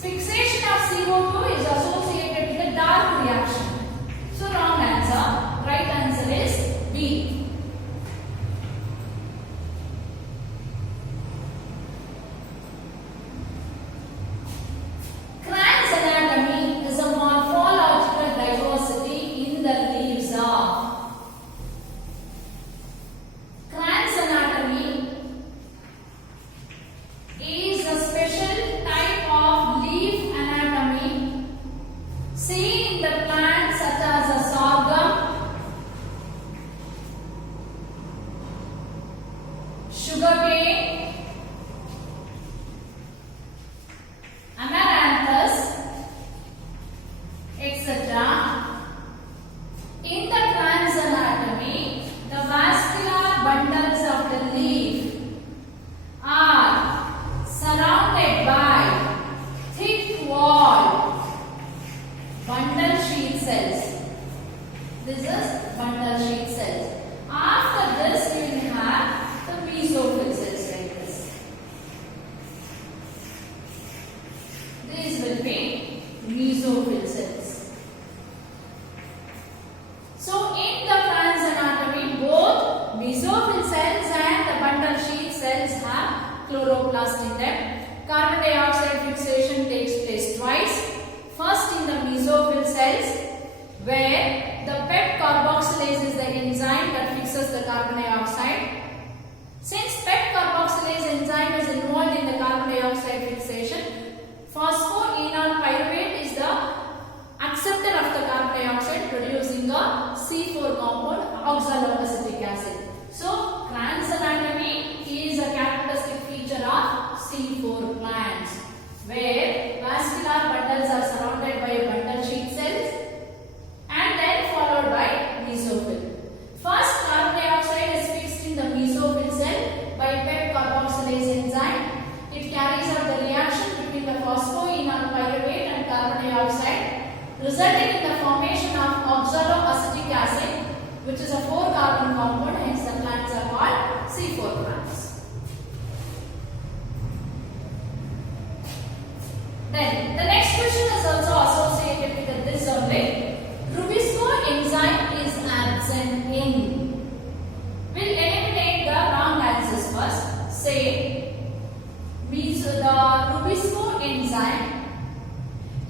Fixation of CO2 is associated with a dark reaction. So wrong answer. Right answer is B. Cran's anatomy is a morphological diversity in the leaves of. Cran's anatomy is a special type of leaf anatomy seen in the plants such as a sorghum, sugarcane, amaranthus, etc. In the plant's anatomy, the vascular bundles of the leaf are surrounded by thick wall bundle sheath cells. This is bundle sheath cells. After this, you will have the mesophyll cells like this. These will be mesophyll cells. So, in the plant's anatomy, both mesophyll cells and the bundle sheath cells have chloroplast in them. Carbon dioxide fixation takes place twice. First in the mesophyll cells, where the PEP carboxylase is the enzyme that fixes the carbon dioxide. Since PEP carboxylase enzyme is involved in the carbon dioxide fixation, phosphoenol pyruvate is the acceptor of the carbon dioxide, producing a C4 compound, oxaloacetic acid. So, Cran's anatomy is a characteristic feature of C4 plants, where vascular bundles are surrounded by bundle sheath cells and then followed by mesophyll. First, carbon dioxide is fixed in the mesophyll cell by PEP carboxylase enzyme. It carries out the reaction between the phosphoenol pyruvate and carbon dioxide, resulting in the formation of oxaloacetic acid, which is a 4-carbon compound. Hence, the plants are called C4 plants. Then the next question is also associated with this only. Rubisco enzyme is absent in. We'll eliminate the wrong answers first. Say, the Rubisco enzyme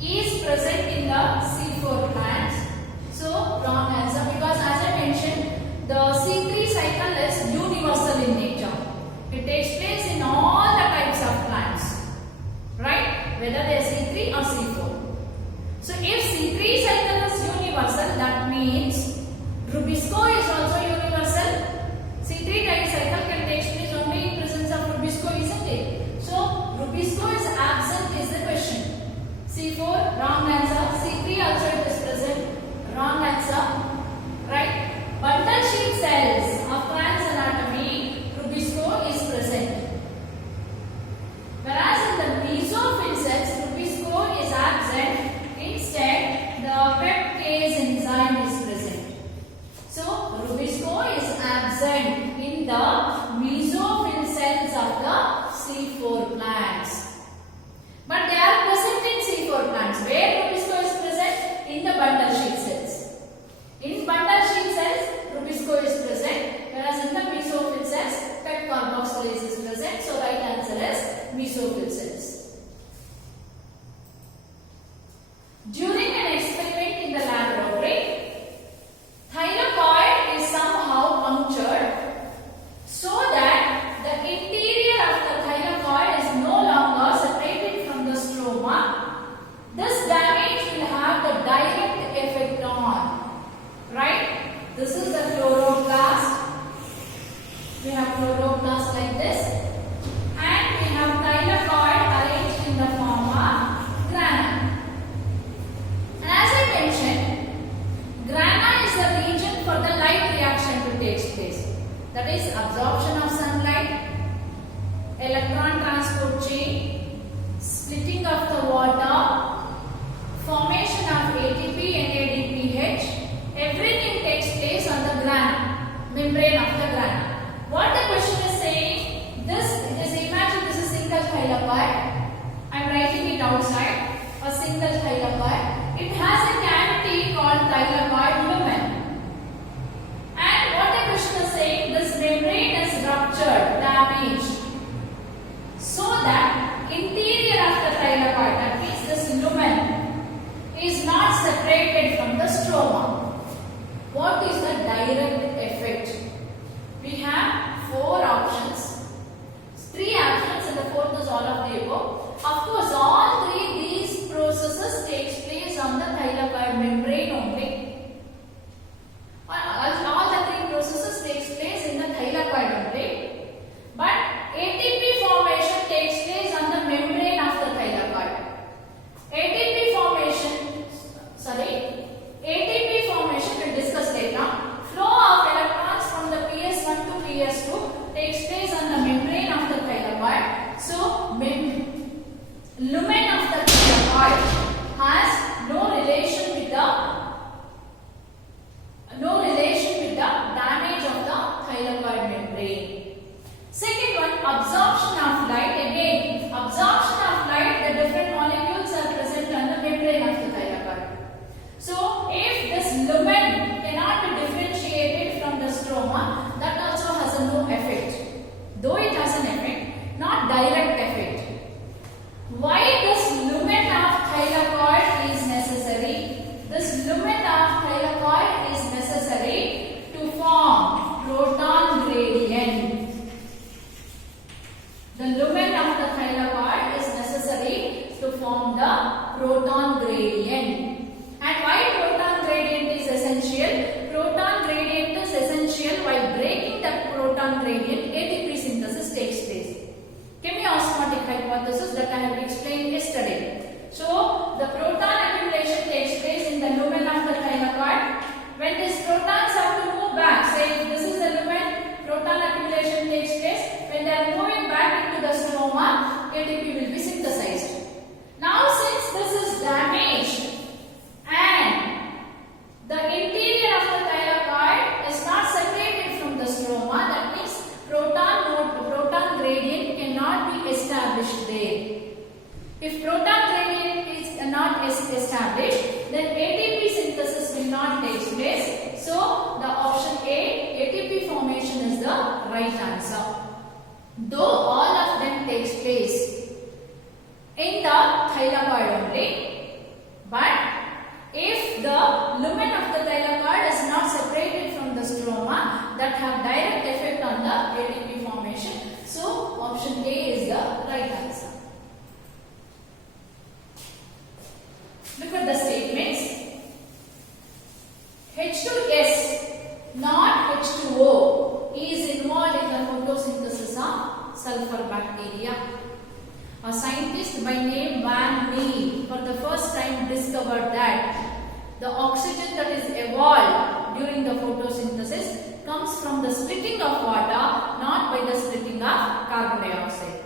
is present in the C4 plants. So wrong answer, because as I mentioned, the C3 cycle is universal in nature. It takes place in all the types of plants, right? Whether they are C3 or C4. So if C3 cycle is universal, that means Rubisco is also universal. C3 cycle can take place only in presence of Rubisco, isn't it? So Rubisco is absent is the question. C4, wrong answer. C3 also it is present, wrong answer. Right? Bundle sheath cells of plant's anatomy, Rubisco is present. Whereas in the mesophyll cells, Rubisco is absent. Instead, the peptidase enzyme is present. So, Rubisco is absent in the mesophyll cells of the C4 plants. But they are present in C4 plants. Where Rubisco is present? In the bundle sheath cells. In bundle sheath cells, Rubisco is present. Whereas in the mesophyll cells, PEP carboxylase is present. So, right answer is mesophyll cells. During an experiment in the laboratory, thylakoid is somehow punctured so that the interior of the thylakoid is no longer separated from the stroma. This damage will have the direct effect on, right? This is the chloroplast. We have chloroplast like this, and we have thylakoid arranged in the form of grana. And as I mentioned, grana is the region for the light reaction to take place. That is absorption of sunlight, electron transport chain, splitting of the water, formation of ATP and NADPH. Everything takes place on the grana, membrane of the grana. What the question is saying, imagine this is single thylakoid. I am writing it outside. separated from the stroma. What is the direct effect? We have 4 options, 3 options, and the 4th is all of the above. Of course, all 3 these processes takes place on the thylakoid membrane only. All the 3 processes takes place in the thylakoid only. But ATP formation takes place on the membrane of the thylakoid. ATP formation we'll discuss later. Flow of electrons from the PS1 to PS2 takes place on the membrane of the thylakoid. So, lumen of the thylakoid has no relation with the damage of the thylakoid membrane. Second one, absorption of light. Again, absorption of light, the different molecules are present on the membrane of the thylakoid. So, if this lumen cannot be differentiated from the stroma, that also has a no effect. Though it has an effect, not direct effect. Why this lumen of thylakoid is necessary? This lumen of thylakoid is necessary to form proton gradient. The lumen of the thylakoid is necessary to form the proton gradient. And why proton gradient is essential? Proton gradient is essential while breaking the proton gradient, ATP synthesis takes place. Chemiosmotic hypothesis that I have explained yesterday. So, the proton accumulation takes place in the lumen of the thylakoid. When these protons have to move back, say this is the lumen, proton accumulation takes place. When they are moving back into the stroma, ATP will be synthesized. Now, since this is damaged and the interior of the thylakoid is not separated from the stroma, that means proton gradient cannot be established there. If proton gradient is not established, then ATP synthesis will not take place. So, the option A, ATP formation is the right answer. Though all of them takes place in the thylakoid only, but if the lumen of the thylakoid is not separated from the stroma, that have direct effect on the ATP formation. So, option A is the right answer. Look at the statements. H2S, not H2O, is involved in the photosynthesis of sulfur bacteria. A scientist by name Van Mead for the first time discovered that the oxygen that is evolved during the photosynthesis comes from the splitting of water, not by the splitting of carbon dioxide.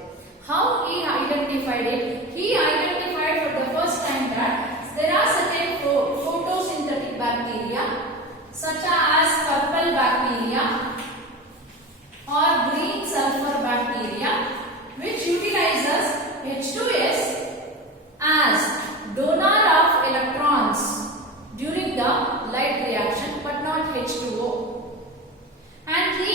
How he identified it? He identified for the first time that there are certain photosynthetic bacteria such as purple bacteria or green sulfur bacteria which utilizes H2S as donor of electrons during the light reaction but not H2O. And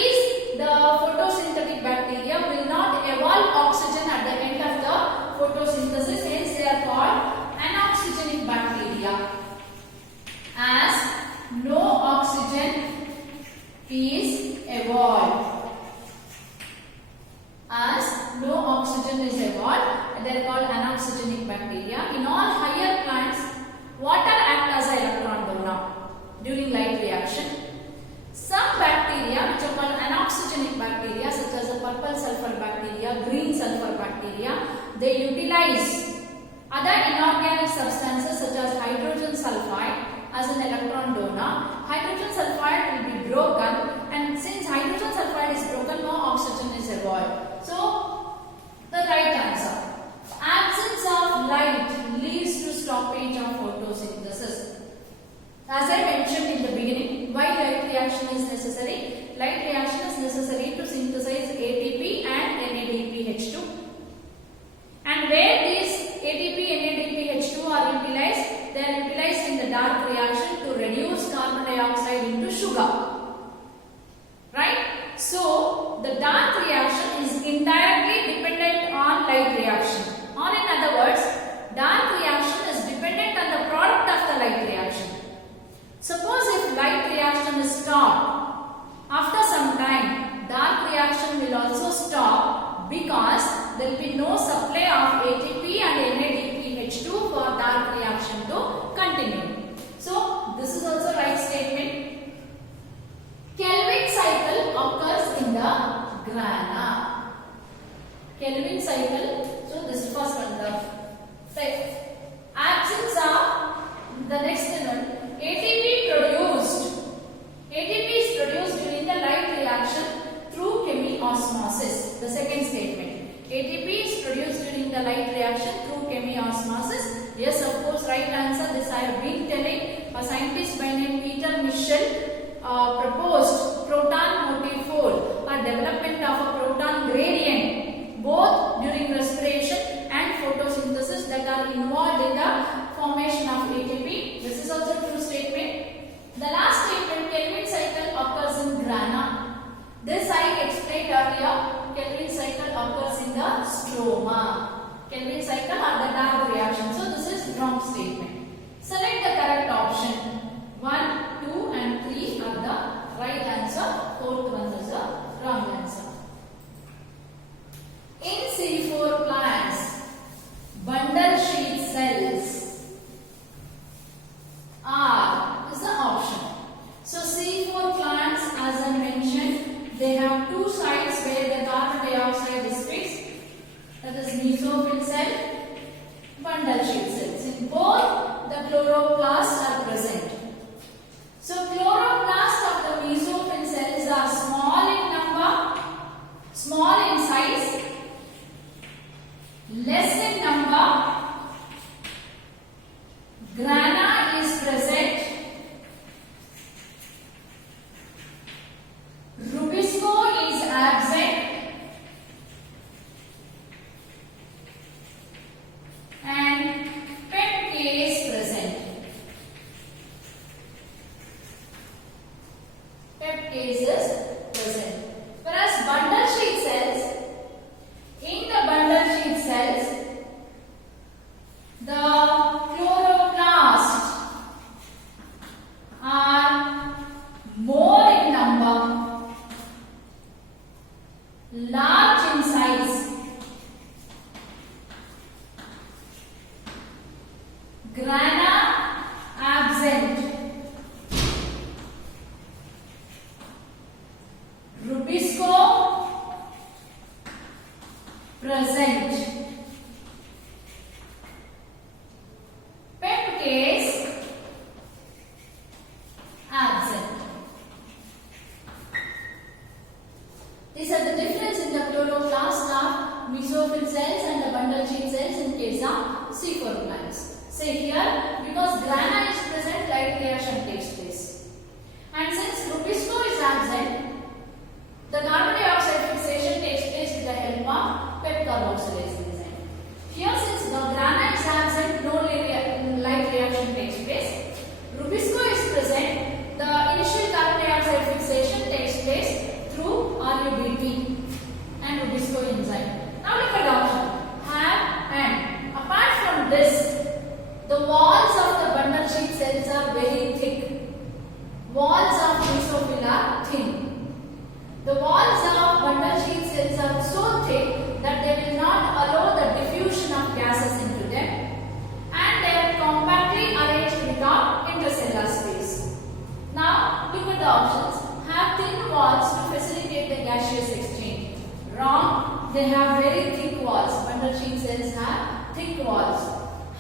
the photosynthetic bacteria will not evolve oxygen at the end of the photosynthesis, hence they are called anoxygenic bacteria, as no oxygen is evolved. As no oxygen is evolved, they are called anoxygenic bacteria. In all higher plants, water acts as an electron donor during light reaction. Some bacteria which are called anoxygenic bacteria such as the purple sulfur bacteria, green sulfur bacteria, they utilize other inorganic substances such as hydrogen sulfide as an electron donor. Hydrogen sulfide will be broken, and since hydrogen sulfide is broken, no oxygen is evolved. So, the right answer. Absence of light leads to stoppage of photosynthesis. As I mentioned in the beginning, why light reaction is necessary? Light reaction is necessary to synthesize ATP and NADPH2. And where these ATP and NADPH2 are utilized, they are utilized in the dark reaction to reduce carbon dioxide into sugar. Right? So, the dark reaction is indirectly dependent on light reaction. Or in other words, dark reaction is dependent on the product of the light reaction. proposed proton motif fold or development of a proton gradient both during respiration and photosynthesis that are involved in the formation of ATP. This is also a true statement. The last statement, Kelvin cycle occurs in grana. This I explained earlier. Kelvin cycle occurs in the stroma. Kelvin cycle or the Dark reaction. So this is wrong statement. Select the correct option. 1, 2 and 3 are the right answer. Fourth one is the wrong answer. In C4 plants, bundle sheath cells are is the option. So C4 plants, as I mentioned, they have two sides where the carbon dioxide is fixed. That is mesophyll cell, bundle sheath cells. In both, the chloroplasts are present. So chloroplasts of the mesophyll cells are small in number, small in size, less in number. Grana is present. Rubisco is absent. And PEPK is present. PEPK is present. Whereas bundle sheath cells, in the bundle sheath cells, the chloroplasts are more in number, large in size, grana absent, rubisco present. Peptase absent. These are the difference in the chloroplast of mesophyll cells and the bundle sheath cells in case of C4 plants. Say here, because grana is present, light reaction takes place. And since rubisco is absent, the carbon dioxide fixation takes place with the help of PEP carboxylase enzyme. Here, since the grana is absent, no light reaction takes place. Rubisco is present, the initial carbon dioxide fixation takes place through RUBP and rubisco enzyme. Now look at the option. Have and. Apart from this, the walls of the bundle sheath cells are very thick. Walls of mesophyll are thin. The walls of bundle sheath cells are so thick that they will not allow the diffusion of gases into them, and they are compactly arranged without intercellular space. Now look at the options. Have thin walls to facilitate the gaseous exchange. Wrong. They have very thick walls. Bundle sheath cells have thick walls.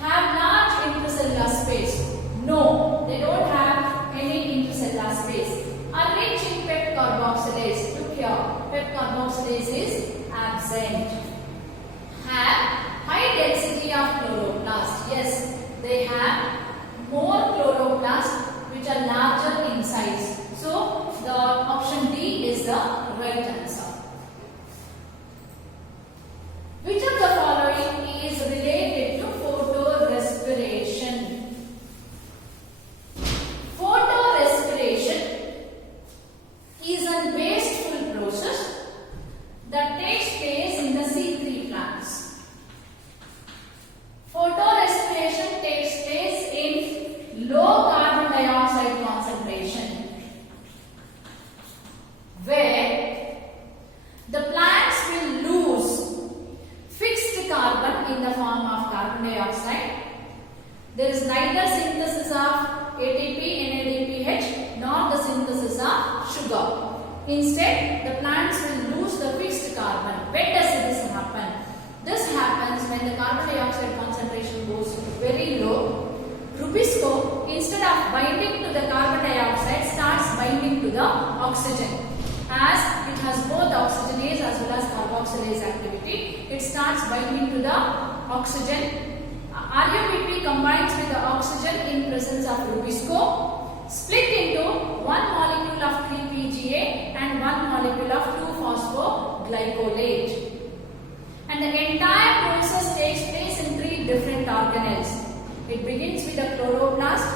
Have large intercellular space. No, they don't have any intercellular space. Are rich in PEP carboxylase. Look here, PEP carboxylase is absent. Have high density of chloroplast. Yes, they have more chloroplast which are larger in size. So the option D is the right answer. Which of the following is related to photorespiration? Photorespiration is a wasteful process that takes place in the C3 plants. Photorespiration takes place in low carbon dioxide concentration, where the plants will lose fixed carbon in the form of carbon dioxide. There is neither synthesis of ATP, NADPH nor the synthesis of sugar. Instead, the plants will lose the fixed carbon. When does this happen? This happens when the carbon dioxide concentration goes very low. Rubisco, instead of binding to the carbon dioxide, starts binding to the oxygen. As it has both oxygenase as well as carboxylase activity, it starts binding to the oxygen. RUBP combines with the oxygen in presence of rubisco, split into one molecule of organelles. It begins with the chloroplast,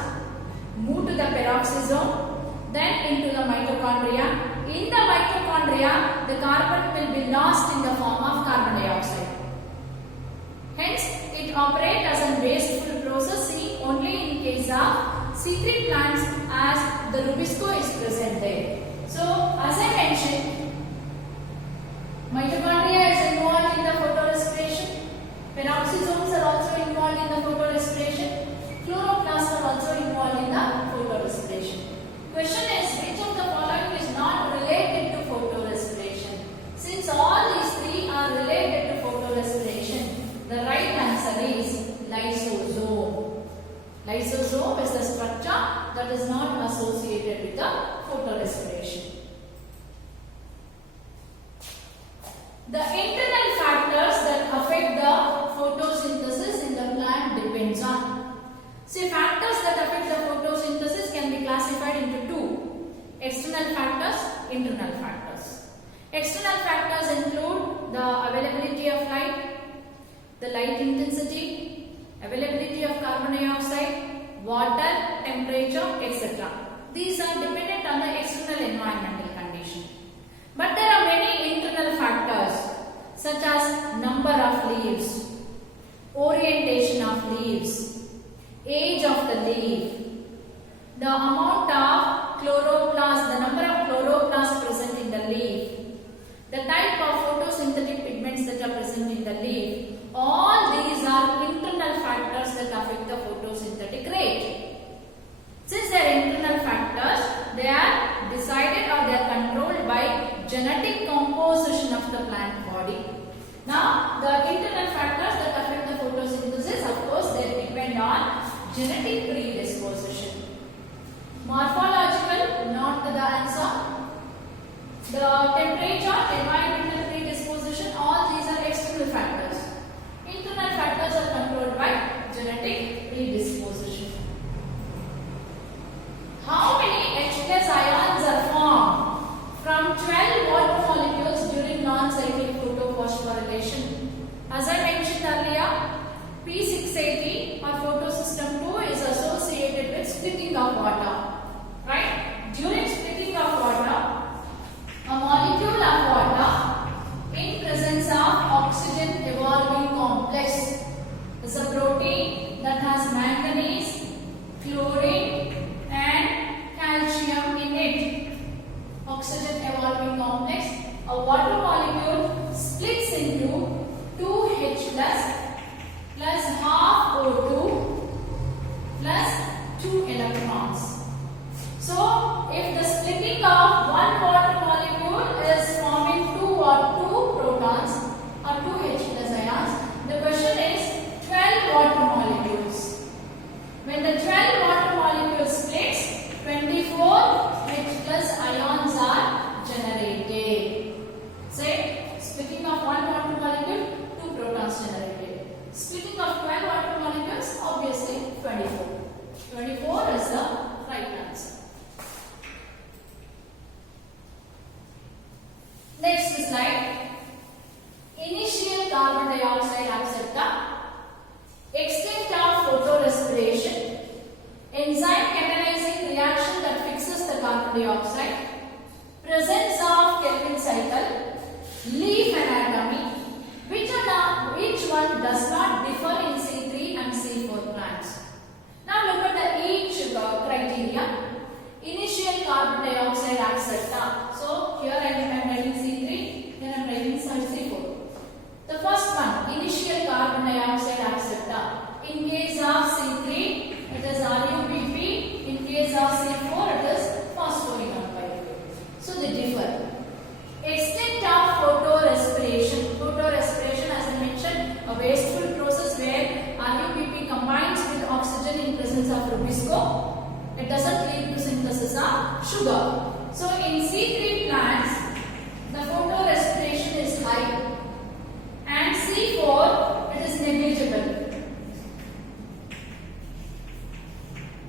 move to the peroxisome, then into the mitochondria. In the mitochondria, the carbon will be lost in the form of carbon dioxide. Hence, it operates as a wasteful process seen only in case of C3 plants as the rubisco is present there. So, as I mentioned, mitochondria is involved in the photorespiration. Peroxisomes are also involved in the photorespiration. Chloroplasts are also involved in the photorespiration. Question is, which of the following is not related to photorespiration? Since all these three are related to photorespiration, the right answer is lysosome. Lysosome is the structure that is not associated with the photorespiration. The internal factors that affect the photosynthesis in the plant depends on. See, factors that affect the photosynthesis can be classified into two: external factors, internal factors. External factors include the availability of light, the light intensity, availability of carbon dioxide, water, temperature, etc. These are dependent on the external environmental condition. But there are many internal factors such as number of leaves, orientation of leaves, age of the leaf, the amount of chloroplast, the number of chloroplasts present in the leaf, the type of photosynthetic pigments that are present in the leaf. All these are internal factors that affect the photosynthetic rate. Since they are internal factors, they are decided or they are controlled by genetic composition of the plant body. Now, the internal factors that affect the photosynthesis, of course, they depend on genetic predisposition. Morphological, not the answer. The temperature, environmental predisposition, all these are external factors. Internal factors are controlled by genetic predisposition. How many H plus ions are formed from 12 water molecules during non-cyclic photophosphorylation? As I mentioned earlier, P680 or photosystem 2 is associated with splitting of water. Right? During splitting of water, a molecule of water in presence of oxygen evolving complex is a protein that has manganese, chlorine and calcium in it. Oxygen evolving complex, a water molecule splits into 2H plus half O2 plus 2 electrons. So, if the splitting of one water molecule is forming 2 protons or 2H plus ions, the question is 12 water molecules. When the 12 water molecules splits, 24 H plus ions are generated. Say, splitting of one water molecule, 2 protons generated. Splitting of 12 water molecules, obviously 24. 24 is the right answer. Next slide. Initial carbon dioxide acceptor, extent of photorespiration, enzyme catalyzing reaction that fixes the carbon dioxide, presence of Kelvin cycle, leaf anatomy. Which one does not differ in C3 and C4 plants? Now look at each criteria. Initial carbon dioxide acceptor. So here I am writing C3, then I am writing C4. The first one, initial carbon dioxide acceptor. In case of C3, it is RuBP. In case of C4, it is phosphoenolpyruvate. So they differ. Extent of photorespiration. Photorespiration, as I mentioned, a wasteful process where RuBP combines with oxygen in presence of rubisco. It doesn't lead to synthesis of sugar. So in C3 plants, the photorespiration is high, and C4 it is negligible.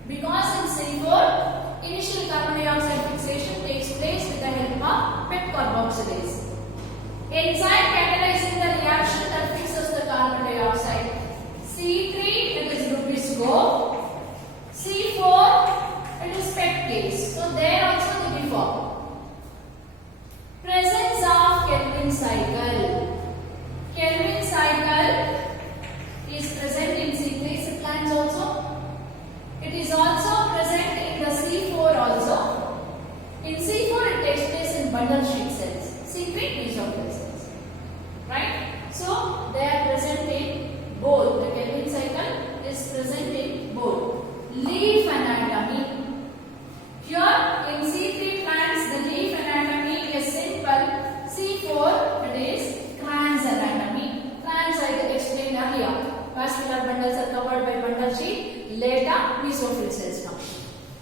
Because in C4, initial carbon dioxide fixation takes place with the help of PET carboxylase. Enzyme catalyzing the reaction that fixes the carbon dioxide. C3 Rubisco. C4, it is PET case. So there also they differ. Presence of Kelvin cycle. Kelvin cycle is present in C3 supplants also. It is also present in the C4 also. In C4 it takes place in bundle sheet cells. C3 mesophyll cells. Right? So they are present in both. The Kelvin cycle is present in both. Leaf anatomy. Here in C3 plants the leaf anatomy is simple. C4 it is crans anatomy. Crans I explained earlier. Vascular bundles are covered by bundle sheet. Later mesophyll cells come.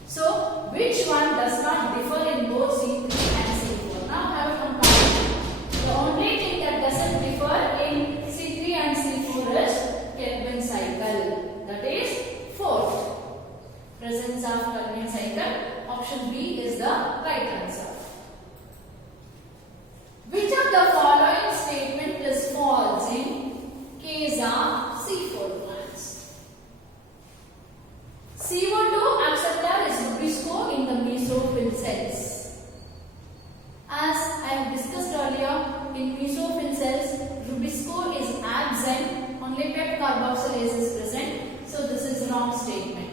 So which one does not differ in both C3 and C4? Now have a comparison. The only thing that doesn't differ in C3 and C4 is Kelvin cycle. That is fourth. Presence of Kelvin cycle. Option B is the right answer. Which of the following statement is false in case of C4 plants? CO2 acceptor is Rubisco in the mesophyll cells. As I have discussed earlier, in mesophyll cells, Rubisco is absent, only PET carboxylase is present. So this is wrong statement.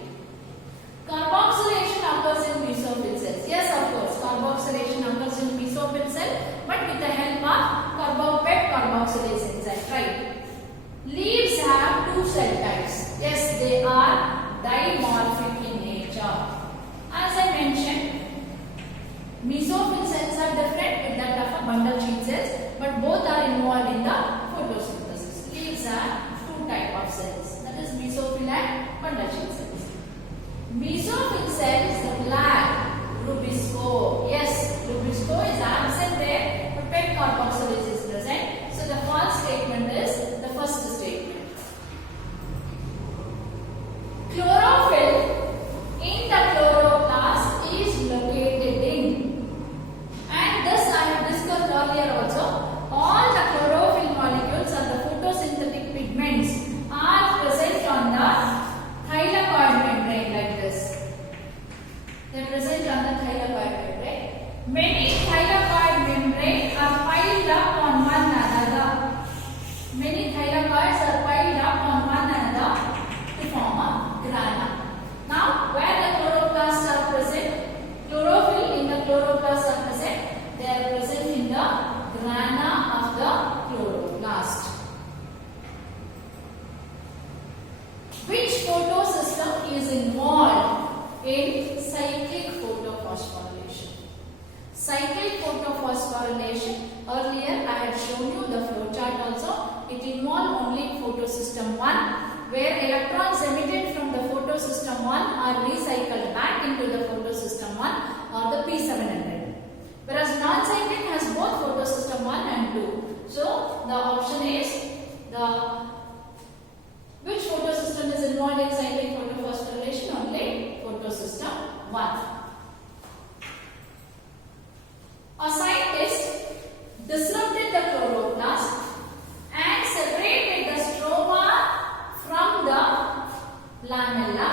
Carboxylation occurs in mesophyll cells. Yes, of course, carboxylation occurs in mesophyll cell, but with the help of PET carboxylase enzyme, right? Leaves have two cell types. Yes, they are dimorphic in nature. As I mentioned, mesophyll cells are different with that of a bundle sheet cells, but both are involved in the photosynthesis. Leaves are two type of cells, that is mesophyll and bundle sheet cells. Mesophyll cells, the black Rubisco. Yes, Rubisco is absent there, but PET carboxylase is present. So the false statement is the first statement. Chlorophyll in the chloroplast is located in, and this I have discussed earlier also. All the chlorophyll molecules or the photosynthetic pigments are present on the thylakoid membrane like this. They are present on the thylakoid membrane. Many thylakoid membranes are piled up on one another. Many thylakoids are piled up on one another to form a grana. Now, where the chloroplasts are present, chlorophyll in the chloroplasts are present. They are present in the grana of the chloroplast. Which photosystem is involved in cyclic photophosphorylation? Cyclic photophosphorylation, earlier I had shown you the flow chart also. It involved only photosystem 1, where electrons emitted from the photosystem 1 are recycled back into the photosystem 1 or the P700. Whereas non-cyclic has both photosystem 1 and 2. So the option is which photosystem is involved in cyclic photophosphorylation? Only photosystem 1. A scientist disrupted the chloroplast and separated the stroma from the lamella.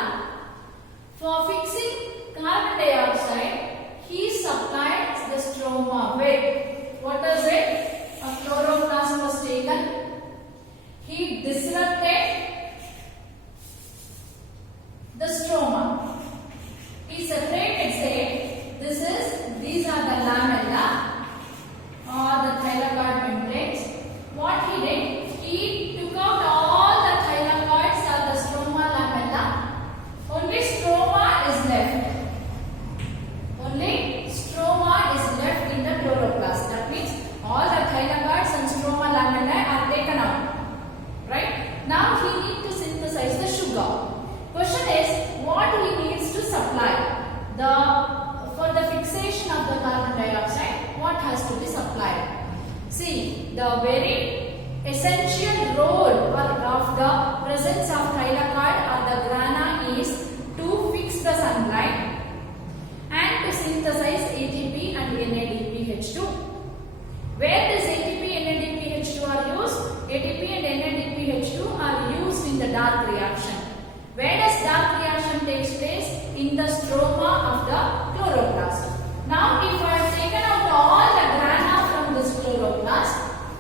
For fixing carbon dioxide, he supplied the stroma with, what is it? A chloroplast was taken. He disrupted the stroma. He separated, say, these are the lamella or the thylakoid membranes. What he did, he took out all the thylakoids or the stroma lamella. Only stroma is left. Only stroma is left in the chloroplast. That means all the thylakoids and stroma lamellae are taken out. Right? Now he needs to synthesize the sugar. Question is, what he needs to supply? For the fixation of the carbon dioxide, what has to be supplied? See, the very essential role of the presence of thylakoid or the grana is to fix the sunlight and to synthesize ATP and NADPH2. Where does ATP and NADPH2 are used? ATP and NADPH2 are used in the dark reaction. Where does this dark reaction takes place? In the stroma of the chloroplast. Now if I have taken out all the grana from this chloroplast,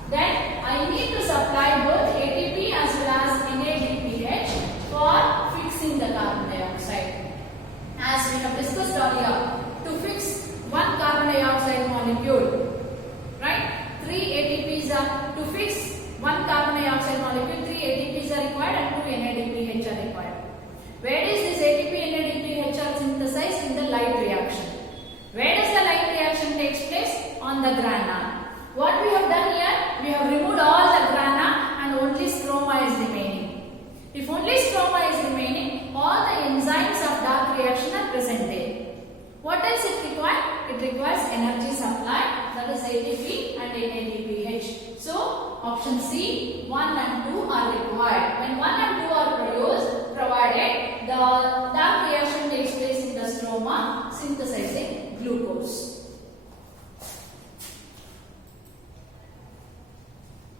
then I need to supply both ATP as well as NADPH for fixing the carbon dioxide. As we have discussed earlier, to fix one carbon dioxide molecule, right? 3 ATPs are to fix one carbon dioxide molecule, 3 ATPs are required and 2 NADPH are required. Where is this ATP and NADPH are synthesized? In the light reaction. Where does the light reaction takes place? On the grana. What we have done here? We have removed all the grana and only stroma is remaining. If only stroma is remaining, all the enzymes of dark reaction are present there. What else it requires? It requires energy supply, that is ATP and NADPH. So, option C, 1 and 2 are required. When 1 and 2 are provided, the dark reaction takes place in the stroma, synthesizing glucose.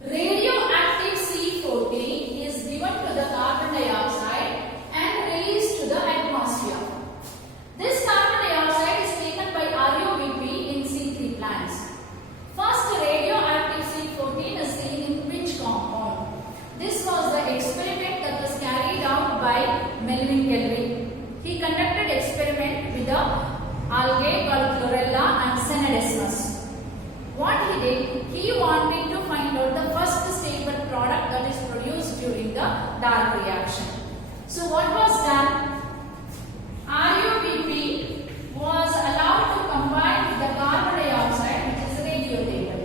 Radioactive C14 is given to the carbon dioxide and released to the atmosphere. This carbon dioxide is taken by RUBP in C3 plants. First, radioactive C14 is seen in which compound? This was the experiment that was carried out by Melvin Kelvin. He conducted experiment with the algae called chlorella and Senedesmus. What he did, he wanted to find out the first stable product that is produced during the dark reaction. So what was done? RUBP was allowed to combine with the carbon dioxide, which is radiotable.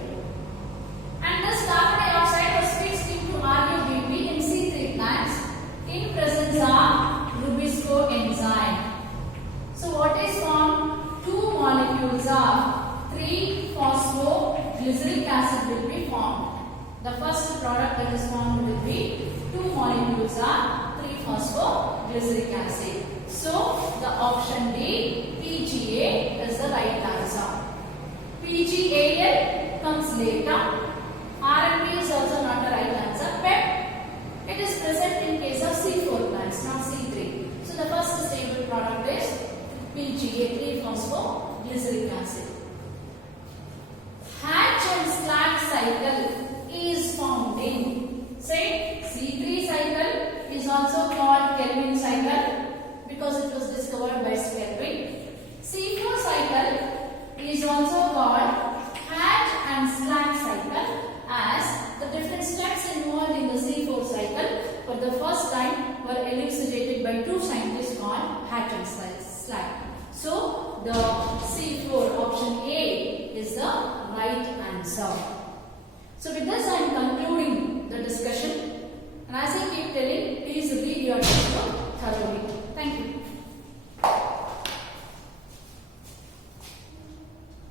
And this carbon dioxide was fixed into RUBP in C3 plants in presence of Rubisco enzyme. So what is formed? Two molecules of 3-phosphoglyceric acid will be formed. The first product that is formed will be 2 molecules of 3-phosphoglyceric acid. So the option D, PGA, is the right answer. PGAL comes later. RMP is also not the right answer. PEP, it is present in case of C4 plants, not C3. So the first stable product is PGA, 3-phosphoglyceric acid. Hatch and slack cycle is found in, say, C3 cycle is also called Kelvin cycle because it was discovered by Kelvin. C4 cycle is also called Hatch and slack cycle, as the different steps involved in the C4 cycle for the first time were elucidated by 2 scientists called Hatch and slack. So the C4 option A is the right answer. So with this I am concluding the discussion, and as I